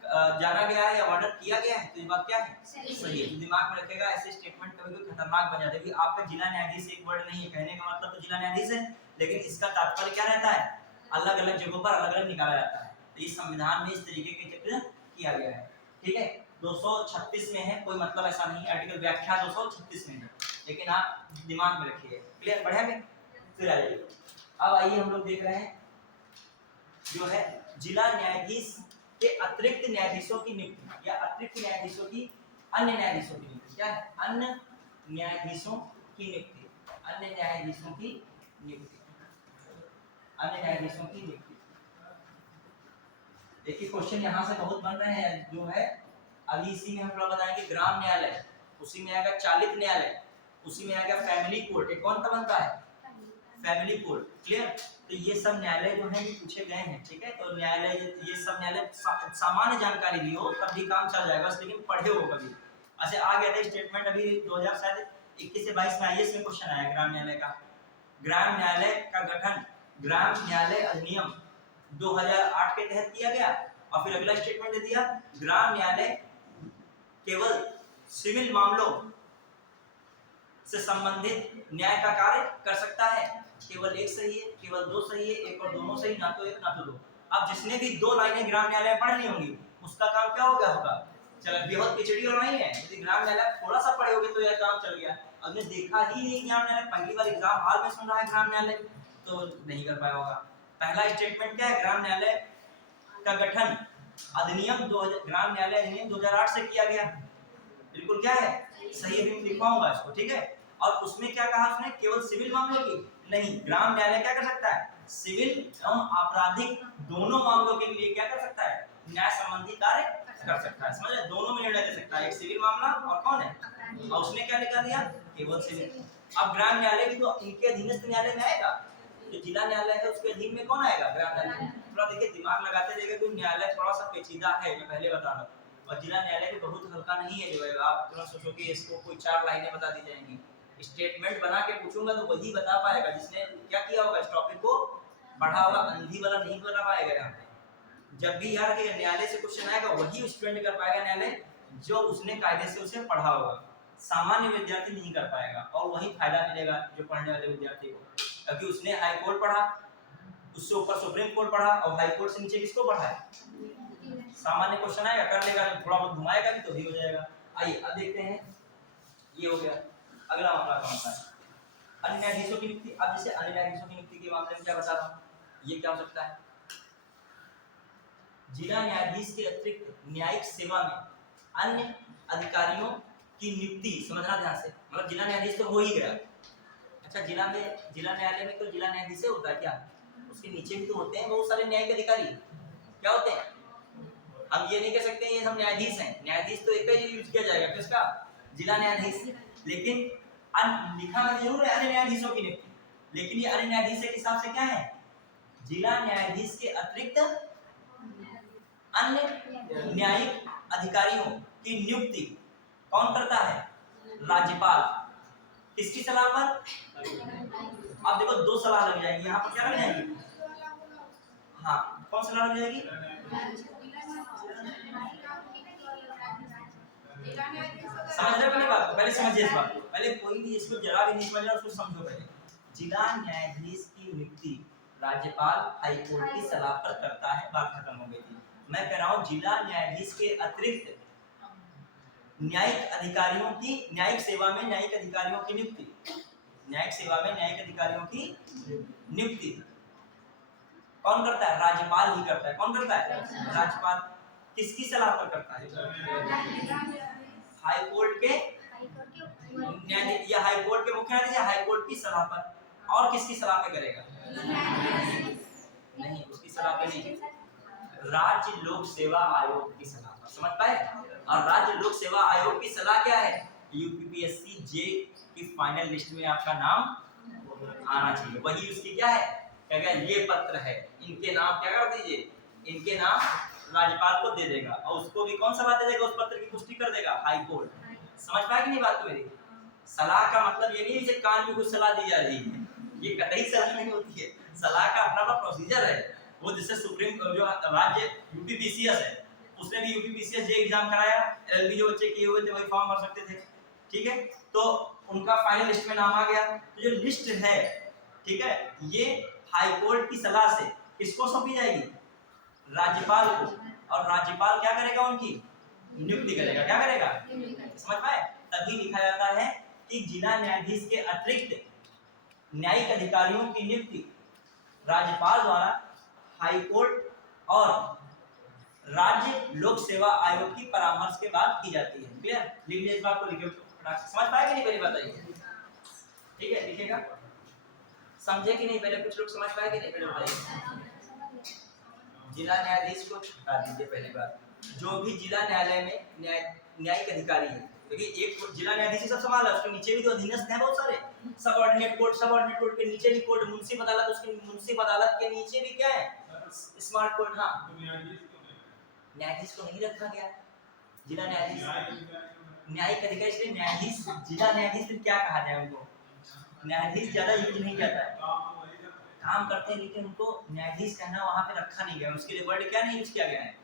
जाना गया है या वर्णन किया गया है। तो ये बात क्या है, सही है। दिमाग में रखेगा, ऐसे स्टेटमेंट कभी कोई खतरनाक बन जाते हैं। आपका जिला न्यायाधीश एक वर्ड नहीं है, कहने का मतलब तो जिला न्यायाधीश है, लेकिन इसका तात्पर्य क्या रहता है, अलग अलग जगहों पर अलग अलग निकाला जाता है। तो इस संविधान में इस तरीके के चित्र किया गया है। ठीक है, 236 में है, कोई मतलब ऐसा नहीं, आर्टिकल व्याख्या 236 में है, लेकिन आप दिमाग में रखिए। क्लियर, बढ़िया में फिर आ जाइए। अब आइए हम लोग देख रहे हैं जो है जिला न्यायाधीश के अतिरिक्त न्यायाधीशों की नियुक्ति या अतिरिक्त न्यायाधीशों की अन्य न्यायाधीशों की नियुक्ति। क्या है, अन्य न्यायाधीशों की नियुक्ति, अन्य न्यायाधीशों की नियुक्ति। देखिए क्वेश्चन यहाँ से बहुत बन रहे हैं जो है। अभी इसी में हम थोड़ा बताएंगे ग्राम न्यायालय, उसी में आएगा चालित न्यायालय, उसी में आएगा फैमिली कोर्ट। एक कौन सा बनता है, फैमिली कोर्ट। क्लियर, तो ये सब न्यायालय जो है ये पूछे गए हैं। ठीक है, तो न्यायालय ये सब न्यायालय सामान्य जानकारी भी हो तब भी काम चल जाएगा, लेकिन पढ़े हो कभी। ऐसे आ गया था स्टेटमेंट अभी 2021 से 22 में आईएएस में क्वेश्चन आया ग्राम न्यायालय का। ग्राम न्यायालय का गठन ग्राम न्यायालय अधिनियम 2008 के तहत किया गया। और फिर अगला स्टेटमेंट दे दिया, ग्राम न्यायालय केवल सिविल मामलों से संबंधित न्याय का कार्य कर सकता है। केवल एक सही है, केवल दो सही है, एक और दोनों सही, ना तो एक ना तो दो। अब जिसने भी दो लाइनें ग्राम न्यायालय पढ़ ली होंगी उसका काम क्या हो गया होगा, चलो बेहद पिछड़ी और नहीं है। यदि ग्राम न्यायालय थोड़ा सा पढ़े होगे तो यह काम चल गया। अगर देखा ही नहीं ग्राम न्यायालय, पहली बार एग्जाम हॉल में सुन रहा है ग्राम न्यायालय, तो नहीं कर पाया होगा। पहला स्टेटमेंट क्या है, ग्राम न्यायालय का गठन अधिनियम ग्राम न्यायालय अधिनियम 2008 से किया गया। बिल्कुल क्या है, सही अभी लिखवाऊंगा इसको, ठीक है। और उसमें क्या कहा उसने, केवल सिविल मामलों की नहीं, ग्राम न्यायालय क्या कर सकता है, सिविल एवं आपराधिक दोनों मामलों के लिए क्या कर सकता है, न्याय संबंधी कार्य कर सकता है। समझ, दोनों में निर्णय दे सकता है, एक सिविल मामला और कौन है, और उसने क्या लिखा दिया, केवल सिविल। अब ग्राम न्यायालय भी तो इनके अधीनस्थ न्यायालय में आएगा, जो जिला न्यायालय है उसके अधीन में कौन आएगा, ग्राम न्यायालय। थोड़ा देखिए दिमाग लगाते रहिएगा, क्योंकि न्यायालय थोड़ा सा पेचीदा है, मैं पहले बता रहा हूँ। और जिला न्यायालय भी बहुत हल्का नहीं है, जो है आप तुरंत सोचो कि इसको कोई 4 लाइनें बता दी जाएंगी। स्टेटमेंट बना के पूछूंगा तो वही बता पाएगा जिसने क्या किया होगा, इस टॉपिक को पढ़ा होगा। अंधी वाला नहीं बता पाएगा यहाँ पे। जब भी यार के न्यायालय से क्वेश्चन आएगा वही स्टूडेंट कर पाएगा न्यायालय, जो उसने कायदे से उसे पढ़ा होगा। सामान्य विद्यार्थी नहीं कर पाएगा, और वही फायदा मिलेगा जो पढ़ने वाले विद्यार्थी को, क्योंकि उसने हाई कोर्ट पढ़ा, उससे ऊपर सुप्रीम कोर्ट पढ़ा, और हाई कोर्ट से नीचे किसको पढ़ा है। सामान्य क्वेश्चन आएगा, कर लेगा, थोड़ा बहुत घुमाएगा भी तो भी हो जाएगा। आइए अब देखते हैं, ये हो गया। अगला मामला कौन सा है, अन्य न्यायाधीशों की नियुक्ति। अब जैसे अन्य न्यायाधीशों की नियुक्ति के मामले में क्या बता रहा हूँ, ये क्या हो सकता है, जिला न्यायाधीश के अतिरिक्त न्यायिक सेवा में अन्य अधिकारियों की नियुक्ति। समझना ध्यान से, मतलब जिला न्यायाधीश तो हो ही गया। अच्छा, जिला न्यायालय में तो जिला न्यायाधीश होता है क्या, उसके नीचे भी तो होते हैं बहुत सारे न्यायिक अधिकारी। क्या होते हैं, हम ये नहीं कह सकते ये सब न्यायाधीश हैं। न्यायाधीश तो एक ही यूज किया जाएगा, किसका, जिला न्यायाधीश। लेकिन लिखा में जरूर है अन्य न्यायाधीशों की नियुक्ति, लेकिन ये अन्य न्यायाधीश के हिसाब से क्या है, जिला न्यायाधीश के अतिरिक्त अन्य न्यायिक अधिकारियों की नियुक्ति कौन करता है, राज्यपाल। किसकी सलाह पर, अब देखो 2 सलाह लग जाएगी यहाँ पर, क्या लग जाएगी, हाँ कौन सलाह लग जाएगी, समझ रहे हो बात, पहले समझिए इस बात को, पहले कोई भी इसको जरा भी नहीं समझ रहा उसको समझो पहले। जिला न्यायाधीश की नियुक्ति राज्यपाल हाई कोर्ट की सलाह पर करता है, बात खत्म हो गई थी। मैं कह रहा हूँ जिला न्यायाधीश के अतिरिक्त न्यायिक अधिकारियों की, न्यायिक सेवा में न्यायिक अधिकारियों की नियुक्ति, न्यायिक सेवा में न्यायिक अधिकारियों की नियुक्ति कौन करता है, राज्यपाल ही करता है। कौन करता है, राज्यपाल। किसकी सलाह पर करता है, हाई कोर्ट के न्यायाधीश या हाई कोर्ट के मुख्य न्यायाधीश या हाई कोर्ट की सलाह पर। और किसकी सलाह पे करेगा, नहीं उसकी सलाह पे नहीं, राज्य लोक सेवा आयोग की सलाह पर। समझ पाए, और राज्य लोक सेवा आयोग की सलाह क्या है, यूपीपीएससी जे की फाइनल लिस्ट में आपका नाम आना चाहिए। वही उसकी क्या है, कहेगा ये पत्र है, इनके नाम क्या कर दीजिए, इनके नाम राज्यपाल को दे देगा, और उसको भी कौन सलाह दे देगा, उस पत्र की पुष्टि कर देगा हाई कोर्ट। समझ पाए कि नहीं बात को मेरी। सलाह का मतलब ये नहीं है कान में कुछ सलाह दी जा रही है, ये कतई सलाह नहीं होती है। सलाह का अपना अपना प्रोसीजर है। वो जैसे सुप्रीम जो राज्य यूपीपीसीएस है, उसने भी यूपीपीसीएस जे एग्जाम कराया, एलएलबी जो बच्चे किए हुए थे वही फॉर्म भर सकते थे, ठीक है। तो उनका फाइनल लिस्ट में नाम आ गया, तो जो लिस्ट है, ठीक है, ये हाई कोर्ट की सलाह से किसको सौंपी जाएगी, राज्यपाल को, और राज्यपाल क्या करेगा, उनकी नियुक्ति करेगा। क्या करेगा, समझ पाए। तभी लिखा जाता है कि जिला न्यायाधीश के अतिरिक्त न्यायिक अधिकारियों की नियुक्ति राज्यपाल द्वारा हाई कोर्ट और राज्य लोक सेवा आयोग की परामर्श के बाद की जाती है। क्लियर, लिख लीजिए इस बात को, लिखे समझ पाए कि नहीं, पहले बताइए, ठीक है लिखेगा। समझे कि नहीं, पहले कुछ लोग समझ पाए कि नहीं, पहले बताइए। जिला न्यायाधीश को हटा दीजिए पहली बात। जो भी जिला न्यायालय में न्यायिक अधिकारी है, क्योंकि एक जिला न्यायाधीश सब संभाला, उसके नीचे भी तो अधीनस्थ हैं बहुत सारे, सबऑर्डिनेट कोर्ट के नीचे भी कोर्ट, मुंसिफ अदालत, उसके मुंसिफ अदालत के नीचे भी क्या है, स्मार्ट कोर्ट। हाँ, न्यायाधीश को नहीं रखा गया जिला न्यायाधीश, न्यायिक अधिकारी, इसलिए न्यायाधीश, जिला न्यायाधीश फिर क्या कहा जाए उनको, न्यायाधीश ज्यादा यूज नहीं करता है, काम करते हैं, लेकिन उनको न्यायाधीश कहना वहां पे रखा नहीं गया, उसके लिए वर्ड क्या नहीं यूज किया गया है।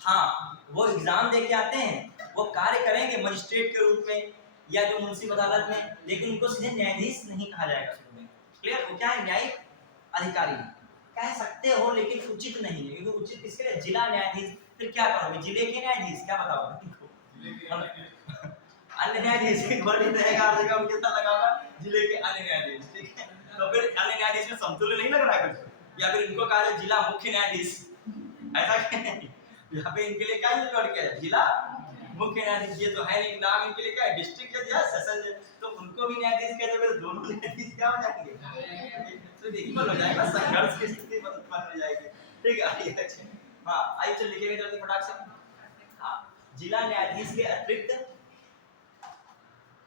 हाँ, वो एग्जाम दे के आते हैं, वो कार्य करेंगे मजिस्ट्रेट के रूप में या जो मुंसिफ अदालत में, लेकिन उनको सीधे न्यायाधीश नहीं कहा जाएगा शुरू में। क्लियर, वो क्या है, न्यायिक अधिकारी। कह सकते हो लेकिन उचित नहीं है, क्योंकि उचित किसके लिए, जिला न्यायाधीश। फिर क्या करोगे, जिले के न्यायाधीश, क्या बताओगे अन्य न्यायाधीश बड़ी रहेगा, हर जगह उनके साथ लगा होगा जिले के अन्य न्यायाधीश, ठीक है। तो फिर अन्य न्यायाधीश में समतुल्य नहीं लग रहा है कुछ, या फिर इनको कहा जाए जिला मुख्य न्यायाधीश, ऐसा यहाँ पे इनके लिए क्या यूज किया है, जिला मुख्य न्यायाधीश। ये तो है नहीं, नाम इनके लिए क्या है, डिस्ट्रिक्ट जज या सेशन जज, तो उनको भी न्यायाधीश कहते हुए दोनों न्यायाधीश क्या हो जाएंगे, तो इक्वल हो जाएगा, संघर्ष की स्थिति उत्पन्न हो जाएगी, ठीक है। हाँ आइए चल लिखेंगे जल्दी फटाक से। हाँ, जिला न्यायाधीश के अतिरिक्त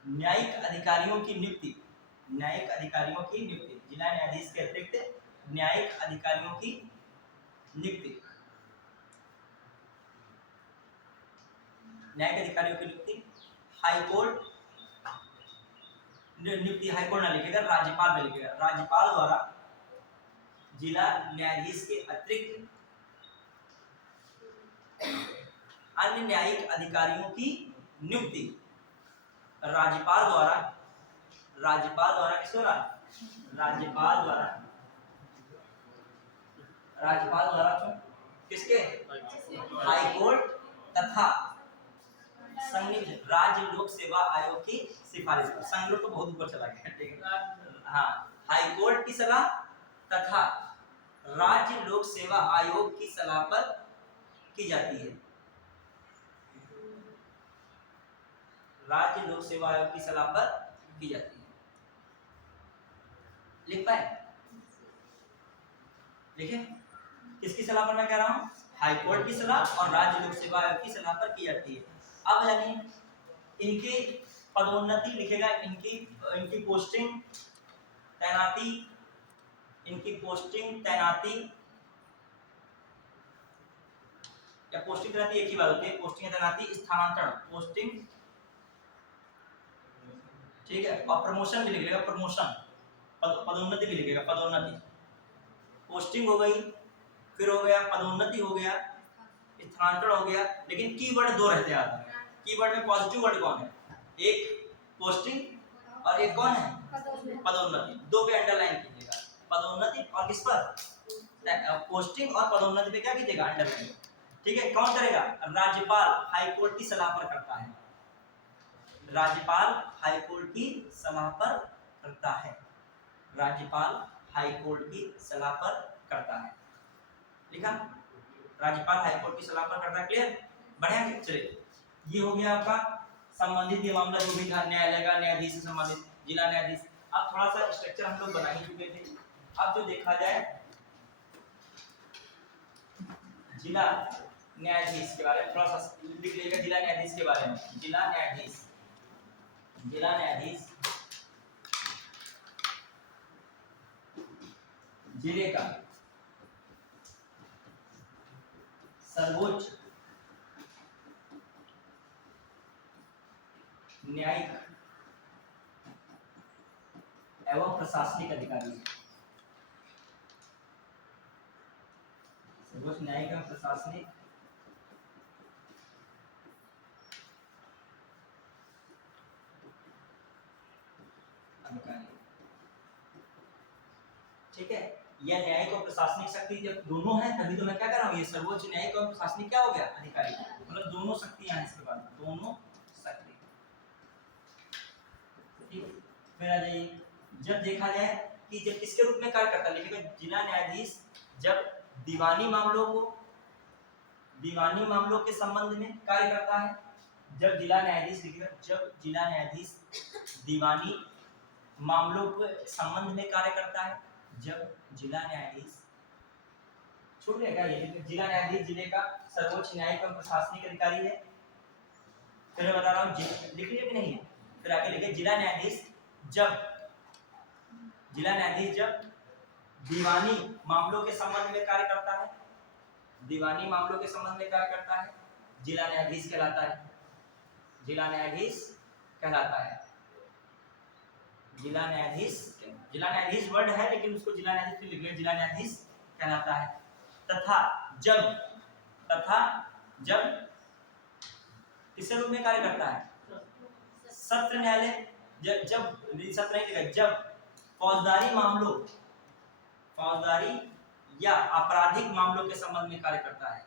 न्यायिक अधिकारियों की नियुक्ति, न्यायिक अधिकारियों की नियुक्ति, जिला न्यायाधीश के अतिरिक्त न्यायिक अधिकारियों की नियुक्ति, न्यायिक अधिकारियों की नियुक्ति हाईकोर्ट नियुक्ति, हाईकोर्ट ना लिखेगा, राज्यपाल में लिखेगा, राज्यपाल द्वारा जिला न्यायाधीश के अतिरिक्त अन्य न्यायिक अधिकारियों की नियुक्ति राज्यपाल द्वारा, राज्यपाल द्वारा किसको, राज्यपाल द्वारा, राज्यपाल द्वारा किसके, हाईकोर्ट तथा संघ राज्य लोक सेवा आयोग की सिफारिश पर, संघ लोग तो बहुत ऊपर चला गया, ठीक है। हाँ, हाईकोर्ट की सलाह तथा राज्य लोक सेवा आयोग की सलाह पर की जाती है, राज्य लोक सेवा आयोग की सलाह पर की जाती है। लिख पाए, लिखे, किसकी सलाह पर मैं कह रहा हूं, हाईकोर्ट की सलाह और राज्य लोक सेवा आयोग की सलाह पर की जाती है। अब यानी इनकी पदोन्नति लिखेगा, इनकी पोस्टिंग, तैनाती, इनकी पोस्टिंग, तैनाती या पोस्टिंग तैनाती एक ही बात होती है, पोस्टिंग तैनाती, स्थानांतरण, पोस्टिंग, ठीक है, और प्रमोशन भी लिखेगा, प्रमोशन, पदोन्नति भी लिखेगा, पदोन्नति, पोस्टिंग हो गई, फिर हो गया पदोन्नति, हो गया स्थानांतरण, हो गया, लेकिन कीवर्ड दो रहते हैं, कीवर्ड में पॉजिटिव वर्ड कौन है, एक पोस्टिंग और एक कौन है, पदोन्नति, दो पे अंडरलाइन कीजिएगा, पदोन्नति और किस पर, पोस्टिंग और पदोन्नति पे क्या कीजिएगा, अंडरलाइन, ठीक है। कौन करेगा, राज्यपाल हाईकोर्ट की सलाह पर करता है, राज्यपाल हाईकोर्ट की सलाह पर करता है, राज्यपाल हाईकोर्ट की सलाह पर करता है, लिखा, राज्यपाल हाईकोर्ट की सलाह पर करता है, क्लियर, बढ़िया। चलिए ये हो गया आपका संबंधित ये मामला जो भी था न्यायालय का, न्यायाधीश से संबंधित, जिला न्यायाधीश। अब थोड़ा सा स्ट्रक्चर हम लोग बना ही चुके थे, अब जो देखा जाए जिला न्यायाधीश के बारे में थोड़ा सा लिख लीजिएगा, जिला न्यायाधीश के बारे में, जिला न्यायाधीश, जिला न्यायाधीश जिले का सर्वोच्च न्यायिक एवं प्रशासनिक अधिकारी, सर्वोच्च न्यायिक एवं प्रशासनिक अधिकारी, ठीक है। यह न्यायिक और प्रशासनिक शक्ति जब दोनों है तभी तो मैं क्या कर रहा हूँ, ये सर्वोच्च न्यायिक और प्रशासनिक क्या हो गया, अधिकारी, मतलब दोनों शक्तियां हैं इसके बाद, दोनों शक्ति, ठीक। फिर आ जाइए, जब देखा जाए कि जब किसके रूप में कार्य करता है, लिखिएगा जिला न्यायाधीश जब दीवानी मामलों के संबंध में कार्य करता है, जब जिला न्यायाधीश, लिखिएगा जब जिला न्यायाधीश दीवानी मामलों के संबंध में कार्य करता है, जब जिला न्यायाधीश, छूट गया क्या ये, जिला न्यायाधीश जिले का सर्वोच्च न्यायिक एवं प्रशासनिक अधिकारी है। फिर मैं बता रहा हूँ लिख लिया कि नहीं है, फिर आगे लिखे जिला न्यायाधीश जब दीवानी मामलों के संबंध में कार्य करता है, दीवानी मामलों के संबंध में कार्य करता है, जिला न्यायाधीश कहलाता है, जिला न्यायाधीश कहलाता है, जिला न्यायाधीश वर्ड है लेकिन उसको जिला न्यायाधीश लिख, जिला न्यायाधीश कहलाता है। तथा जब किस रूप में कार्य करता है, सत्र न्यायालय, जब फौजदारी या आपराधिक मामलों के संबंध में कार्य करता है।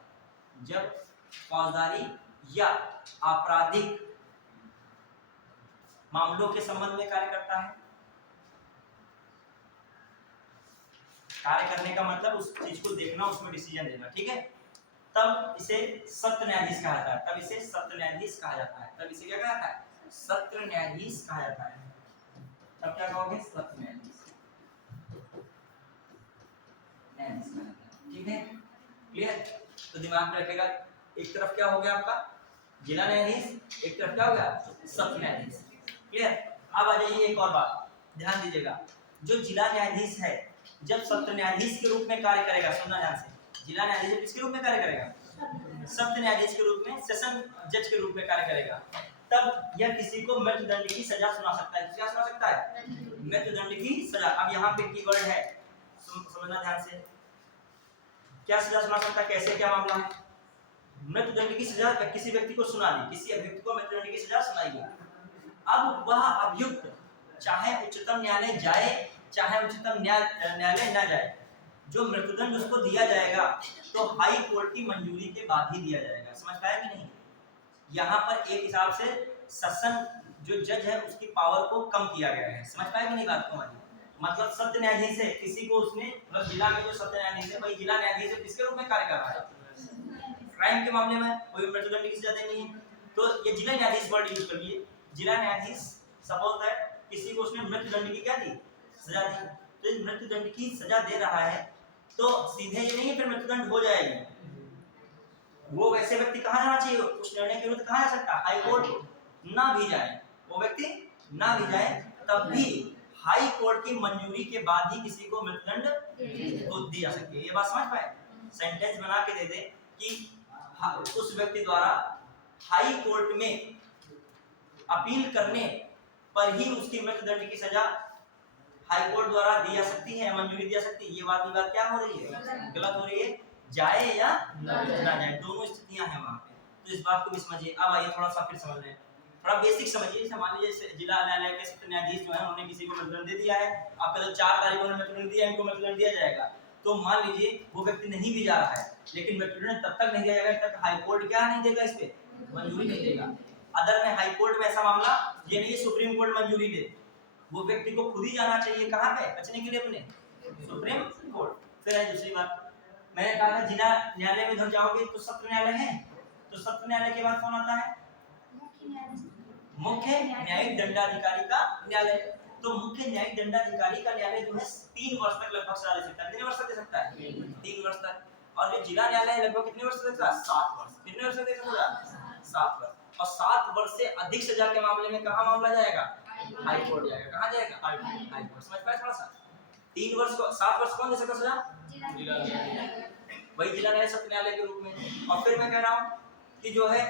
जब फौजदारी या आपराधिक मामलों के संबंध में कार्य करता है, कार्य करने का मतलब उस चीज को देखना, उसमें डिसीजन लेना, ठीक है, तब इसे सत्र न्यायाधीश कहा जाता है। तब इसे सत्र न्यायाधीश कहा जाता है। तब इसे क्या कहा जाता है? सत्र न्यायाधीश कहा जाता है। तब क्या कहोगे? सत्र न्यायाधीश, ठीक है, क्लियर? तो दिमाग में रखेगा, एक तरफ क्या हो गया आपका जिला न्यायाधीश, एक तरफ क्या हो गया सत्र न्यायाधीश, क्लियर? अब आ जाइए एक और बात ध्यान दीजिएगा, जो जिला न्यायाधीश है जब सत्र न्यायाधीश के रूप में कार्य करेगा, सुनना ध्यान से, जिला न्यायाधीश किसके रूप में कार्य करेगा? सत्र न्यायाधीश के रूप में, सेशन जज के रूप में कार्य करेगा, तब यह किसी को मृत्युदंड की सजा सुना सकता है। क्या सुना सकता है? मृत्युदंड की सजा। अब यहाँ पे कीवर्ड है, समझना ध्यान से, क्या सजा सुना सकता है, कैसे, क्या मामला है? मृत्युदंड की सजा किसी व्यक्ति को सुना दी, किसी अभियुक्त को मृत्युदंड की सजा सुनाई गई। अब वह अभियुक्त चाहे उच्चतम न्यायालय जाए चाहे उच्चतम न्यायालय न जाए, जो मृत्युदंड उसको दिया जाएगा तो हाई कोर्ट की मंजूरी के बाद ही दिया जाएगा। समझ पाया कि नहीं? यहाँ पर एक हिसाब से सेशन जो जज है उसकी पावर को कम किया गया है। समझ पाया कि नहीं बात को? मतलब सत्र न्यायाधीश है, किसी को उसने, मतलब जिला में जो सत्र न्यायाधीश है वही जिला न्यायाधीश है, किसके रूप में कार्य कर रहा है? क्राइम के मामले में कोई मृत्युदंड की सजा देनी है तो ये जिला न्यायाधीश वर्ड यूज कर लिए। जिला न्यायाधीश सपोज दैट किसी को उसने मृत्युदंड की क्या दी? सजा दी। तो इस मृत्युदंड की सजा दे रहा है तो सीधे ये नहीं फिर मृत्युदंड हो जाएगी, वो वैसे व्यक्ति कहाँ जाना चाहिए? उस निर्णय के विरुद्ध कहाँ जा सकता है? हाई कोर्ट ना भी जाए, वो व्यक्ति ना भी जाए तब भी हाई कोर्ट की मंजूरी के बाद ही किसी को मृत्युदंड दी जा सकती है। ये बात समझ पाए? सेंटेंस बना के दे दे कि उस व्यक्ति द्वारा हाई कोर्ट में अपील करने पर ही उसकी मृत्युदंड की सजा हाई कोर्ट द्वारा दी जा सकती है, मंजूरी दी जा सकती है। ये बात क्या हो रही है? गलत हो रही है। जाए या ना जाए दोनों स्थितियां हैं वहां पे, तो इस बात को भी समझिए। अब आइए थोड़ा सा फिर समझ लें, थोड़ा बेसिक समझिए। मान लीजिए जिला न्यायालय के सत्र न्यायाधीश जो है उन्होंने किसी को मृत्युदंड दे दिया है, आपका जो 4 तारीख को मृत्युदंड दिया, इनको मृत्युदंड दिया जाएगा, तो मान लीजिए वो व्यक्ति नहीं भी जा रहा है, लेकिन मृत्युदंड तब तक नहीं दिया जाएगा तब हाई कोर्ट क्या नहीं देगा, इस पे मंजूरी नहीं देगा। अदर में हाई कोर्ट में ऐसा मामला ये नहीं सुप्रीम कोर्ट मंजूरी दे, वो व्यक्ति को खुद ही जाना चाहिए कहाँ पे बचने के लिए? अपने सुप्रीम कोर्ट। फिर है दूसरी बात, मैंने कहा था जिला न्यायालय में जब जाओगे तो सत्र न्यायालय है, तो सत्र न्यायालय के बाद कौन आता है? मुख्य न्यायिक दंडाधिकारी का न्यायालय। तो मुख्य न्यायिक दंडाधिकारी का न्यायालय जो है 3 वर्ष तक लगभग सजा दे सकता है। कितने वर्ष तक दे सकता है? 3 वर्ष तक। और जो जिला न्यायालय लगभग कितने वर्ष तक देता है? 7 वर्ष। कितने वर्ष तक दे सकता है? 7 वर्ष। और 7 वर्ष से अधिक सजा के मामले में कहाँ मामला जाएगा? हाई कोर्ट जाएगा। कहाँ जाएगा? High court. समझ पाए थोड़ा सा? 3 वर्ष को 7 वर्ष कौन दे सकता सजा? वही जिला न्यायालय सत्र न्यायालय के रूप में। और फिर मैं कह रहा हूँ कि जो है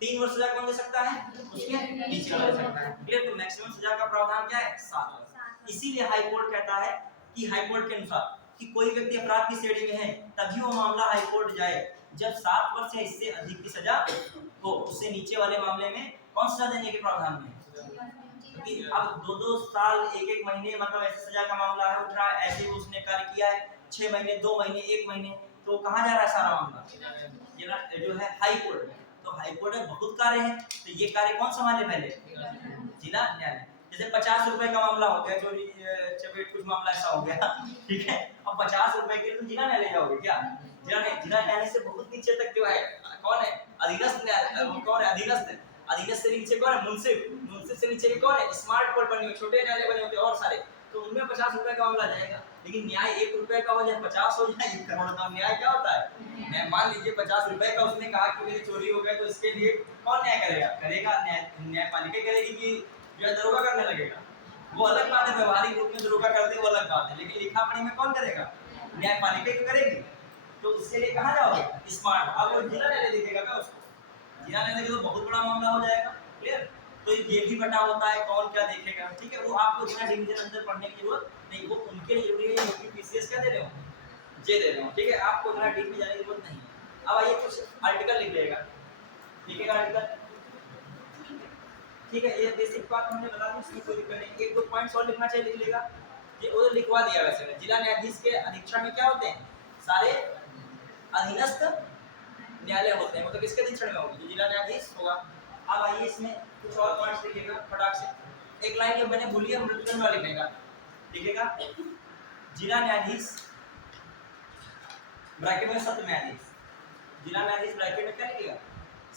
3 वर्ष सजा कौन दे सकता है? उसके नीचे वाला दे सकता है। क्लियर? तो मैक्सिमम सजा का प्रावधान क्या है? 7 वर्ष। इसीलिए हाई कोर्ट कहता है कि हाई कोर्ट के अनुसार कि कोई व्यक्ति अपराध की श्रेणी में है तभी वो मामला हाई कोर्ट जाए जब 7 वर्ष या इससे अधिक की सजा हो। उससे नीचे वाले मामले में कौन सजा देने के प्रावधान में? क्योंकि अब 2-2 साल 1-1 महीने मतलब ऐसे सजा का मामला है, उठ रहा है, ऐसे उसने कार्य किया है 6 महीने 2 महीने 1 महीने, तो कहाँ जा रहा है सारा मामला? जो है हाई कोर्ट में। तो हाई कोर्ट में बहुत कार्य है, तो ये कार्य कौन संभाले? पहले जिला न्यायालय। जैसे 50 रुपए का मामला हो गया, चोरी चपेट कुछ मामला ऐसा हो गया, ठीक है, अब 50 रुपए के लिए तुम जिला न्यायालय जाओगे क्या? जिला न्यायालय से बहुत नीचे तक जो है कौन है? अधीनस्थ न्यायालय। कौन है अधीनस्थ? अधीनस्थ से नीचे कौन है? मुंसिफ। मुंसिफ से नीचे कौन है? स्मार्ट कोर्ट बने हुए, छोटे न्यायालय बने होते और सारे, तो उनमें 50 रुपए का मामला जाएगा। लेकिन न्याय 1 रुपए का हो जाए 50 हो जाए 1 करोड़ का, न्याय क्या होता है? मैं मान लीजिए 50 रुपए का उसने कहा कि मेरी चोरी हो गया, तो इसके लिए कौन न्याय करेगा? न्यायपालिका करेगी कि जो दरोगा करने लगेगा? वो अलग बात है, व्यवहारिक रूप में दरोगा करते वो अलग बात है, लेकिन लिखा पढ़ी में कौन करेगा? न्यायपालिका तो करेगी। तो इसके लिए कहाँ जाओगे? स्मार्ट। अब वो जिला न्यायालय देखेगा क्या उसको? जिला न्यायालय के तो बहुत बड़ा मामला हो जाएगा। क्लियर? तो ये भी बटा होता है, कौन क्या देखेगा, ठीक है, वो आपको जिला डिवीजन अंदर पढ़ने की जरूरत नहीं, वो उनके लिए जरूरी है। यूपीपीसीएस क्या दे रहे हो? जे दे रहे हो, ठीक है, आपको इतना डीप में जाने की जरूरत नहीं। अब आइए कुछ आर्टिकल लिख लेगा, ठीक है, आर्टिकल, ठीक है, ये बेसिक बात हमने बता दी, इसमें कोई दिक्कत नहीं। 1-2 पॉइंट्स और लिखना चाहिए, लिख लेगा। ये उधर लिखवा दिया वैसे। जिला न्यायाधीश के अधीक्षण में क्या होते हैं? सारे अधीनस्थ न्यायालय होते हैं, मतलब किसके अधीक्षण में होगी, जो जिला न्यायाधीश होगा। अब आइए इसमें कुछ और पॉइंट्स लिखिएगा फटाक से। एक लाइन जो मैंने भूली है मृत्युदंड वाला लिखेगा, लिखेगा जिला न्यायाधीश ब्रैकेट में सत्य न्यायाधीश, जिला न्यायाधीश ब्रैकेट में क्या लिखेगा,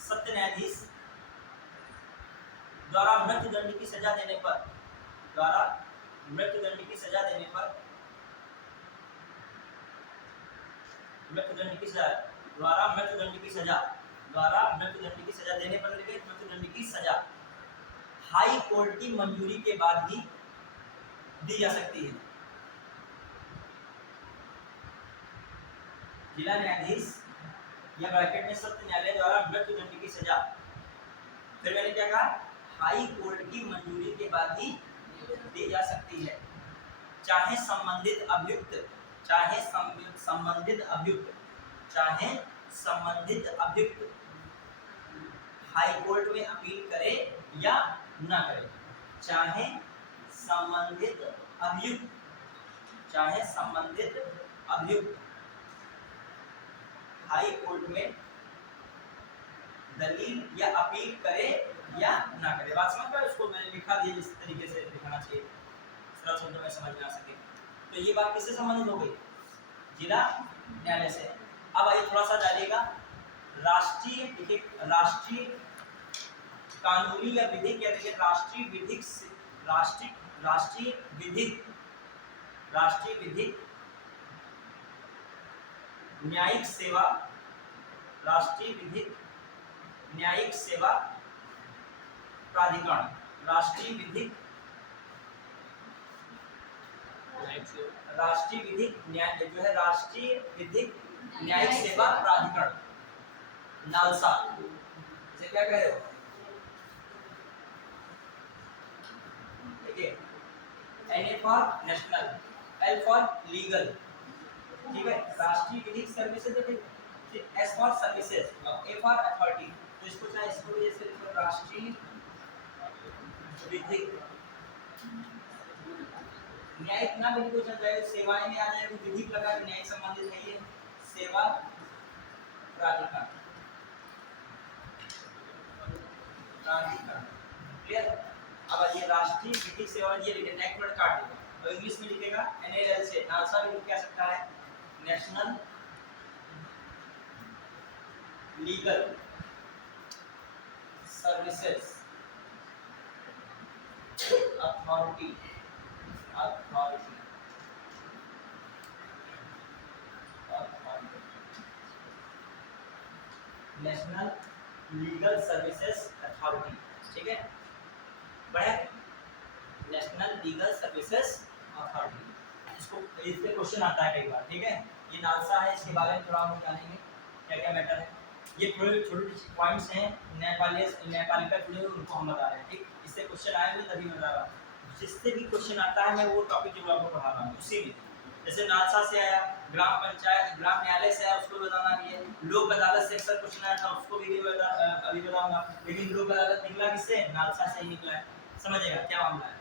सत्य न्यायाधीश द्वारा मृत्युदंड की सजा देने पर, द्वारा मृत्युदंड की सजा देने पर, मृत्युदंड की सजा, द्वारा मृत्युदंड की सजा, द्वारा मृत्युदंड की सजा देने पर, मृत्युदंड की सजा हाई कोर्ट की मंजूरी के बाद ही दी जा सकती है। जिला न्यायाधीश या ब्रैकेट में सत्य न्यायालय द्वारा मृत्युदंड की सजा, फिर मैंने क्या कहा, हाई कोर्ट की मंजूरी के बाद ही दी जा सकती है, चाहे संबंधित अभियुक्त, चाहे संबंधित अभियुक्त, चाहे संबंधित अभियुक्त हाई कोर्ट में अपील करे या ना करे, चाहे संबंधित अभियुक्त, चाहे संबंधित अभियुक्त हाई कोर्ट में दलील या अपील करे या ना करे। बात समझ पाए, उसको मैंने लिखा दिया जिस तरीके से लिखना चाहिए, सरल शब्दों में समझ में आ सके। तो ये बात किससे संबंधित हो गई, जिला न्यायालय से। अब आइए थोड़ा सा जानिएगा राष्ट्रीय कानूनी या विधिक, या देखिए राष्ट्रीय विधिक न्यायिक सेवा, राष्ट्रीय विधिक न्यायिक सेवा प्राधिकरण, राष्ट्रीय विधिक न्याय जो है राष्ट्रीय विधिक न्यायिक सेवा प्राधिकरण, नालसा, इसे क्या कह रहे हो, देखिए N for national, L for legal, ठीक है, राष्ट्रीय विधिक सर्विसेज, एस फॉर सर्विसेज और ए फॉर अथॉरिटी। तो इसको चाहे इसको भी ऐसे लिखो, राष्ट्रीय विधिक न्यायिक ना भी क्वेश्चन जाए, सेवाएं में आ जाए, विधिक लगा कि न्यायिक संबंधित है, ये सेवा प्राधिकरण, क्लियर। अब ये राष्ट्रीय विधिक सेवा, ये लिखे नेक्स्ट वर्ड काट देगा, तो इंग्लिश में लिखेगा एनएलएल से, नालसा भी लिख क्या सकता है, national legal services authority, national legal services authority, ठीक है, बढ़िया, नेशनल लीगल सर्विसेज अथॉरिटी। इसको इससे क्वेश्चन आता है कई बार, ठीक है। ये नालसा है, इसके बारे में थोड़ा हम जानेंगे क्या क्या मैटर है। ये थोड़े छोटे पॉइंट्स हैं, न्यायपालिका जुड़े हुए उनको हम बता रहे हैं, ठीक। इससे क्वेश्चन आए हुए तभी बता रहा हूँ, जिससे भी क्वेश्चन आता है मैं वो टॉपिक जो आपको पढ़ा रहा हूँ उसी में। जैसे नालसा से आया, ग्राम पंचायत ग्राम न्यायालय से आया, उसको बताना भी है, लोक अदालत से अक्सर क्वेश्चन आया था, उसको भी अभी बताऊंगा। लेकिन लोक अदालत निकला किससे, नालसा से ही निकला है, समझेगा क्या मामला है।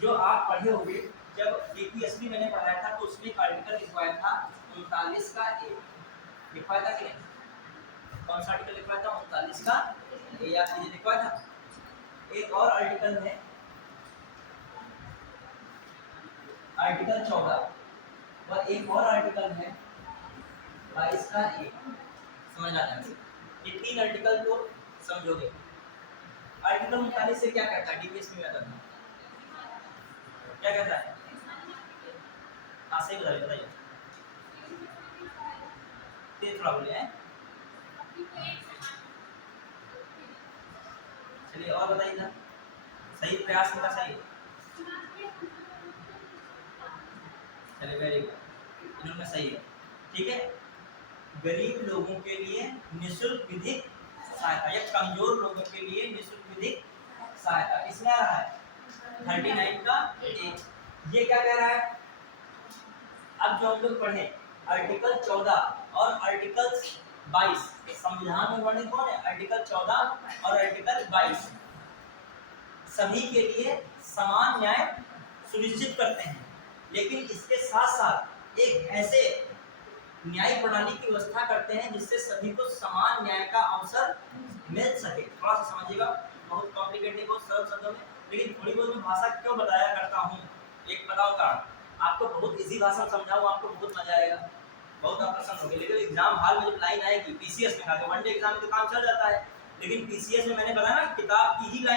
जो आप पढ़े होंगे, जब एपीएसबी मैंने पढ़ाया था तो उसमें आर्टिकल लिखवाया था 39 का ए, लिखवाया था कि नहीं, कौन सा आर्टिकल लिखवाया था, 39 का ए, या ये लिखवाया था। एक और आर्टिकल है आर्टिकल 14, और एक और आर्टिकल है 22 का ए, समझ आ जाए। ये तीन आर्टिकल को समझोगे। आर्टिकल 39 से क्या कहता है, डीपीएसपी में आता था, क्या कहता है, हाँ सही बताइए, तेज थोड़ा बोले हैं, चलिए और बताइए ना, सही प्रयास इनका सही है, चलिए वेरी गुड, इन्होंने सही है, ठीक है। गरीब लोगों के लिए निःशुल्क विधिक सहायता, या कमजोर लोगों के लिए निःशुल्क विधिक सहायता, इसमें आ रहा है 39 का ए। ये क्या कह रहा है, अब जो हम लोग पढ़े आर्टिकल 14 और आर्टिकल 22, संविधान में वर्णित कौन है, आर्टिकल 14 और आर्टिकल 22 सभी के लिए समान न्याय सुनिश्चित करते हैं। लेकिन इसके साथ साथ एक ऐसे न्यायिक प्रणाली की व्यवस्था करते हैं जिससे सभी को समान न्याय का अवसर मिल सके। थोड़ा सा समझिएगा, बहुत कॉम्प्लिकेटेड नहीं, बहुत सरल शब्दों में, लेकिन थोड़ी बहुत मैं भाषा क्यों बताया करता हूँ, एक बताओ कारण। आपको बहुत इजी भाषा में समझाऊँ, आपको बहुत मजा आएगा, बहुत आप प्रसन्न होंगे। लेकिन एग्जाम हॉल में जब लाइन आएगी, पीसीएस में, वन डे एग्जाम में तो काम चल जाता है, लेकिन पीसीएस में मैंने बताया ना, किताब की ही लाइन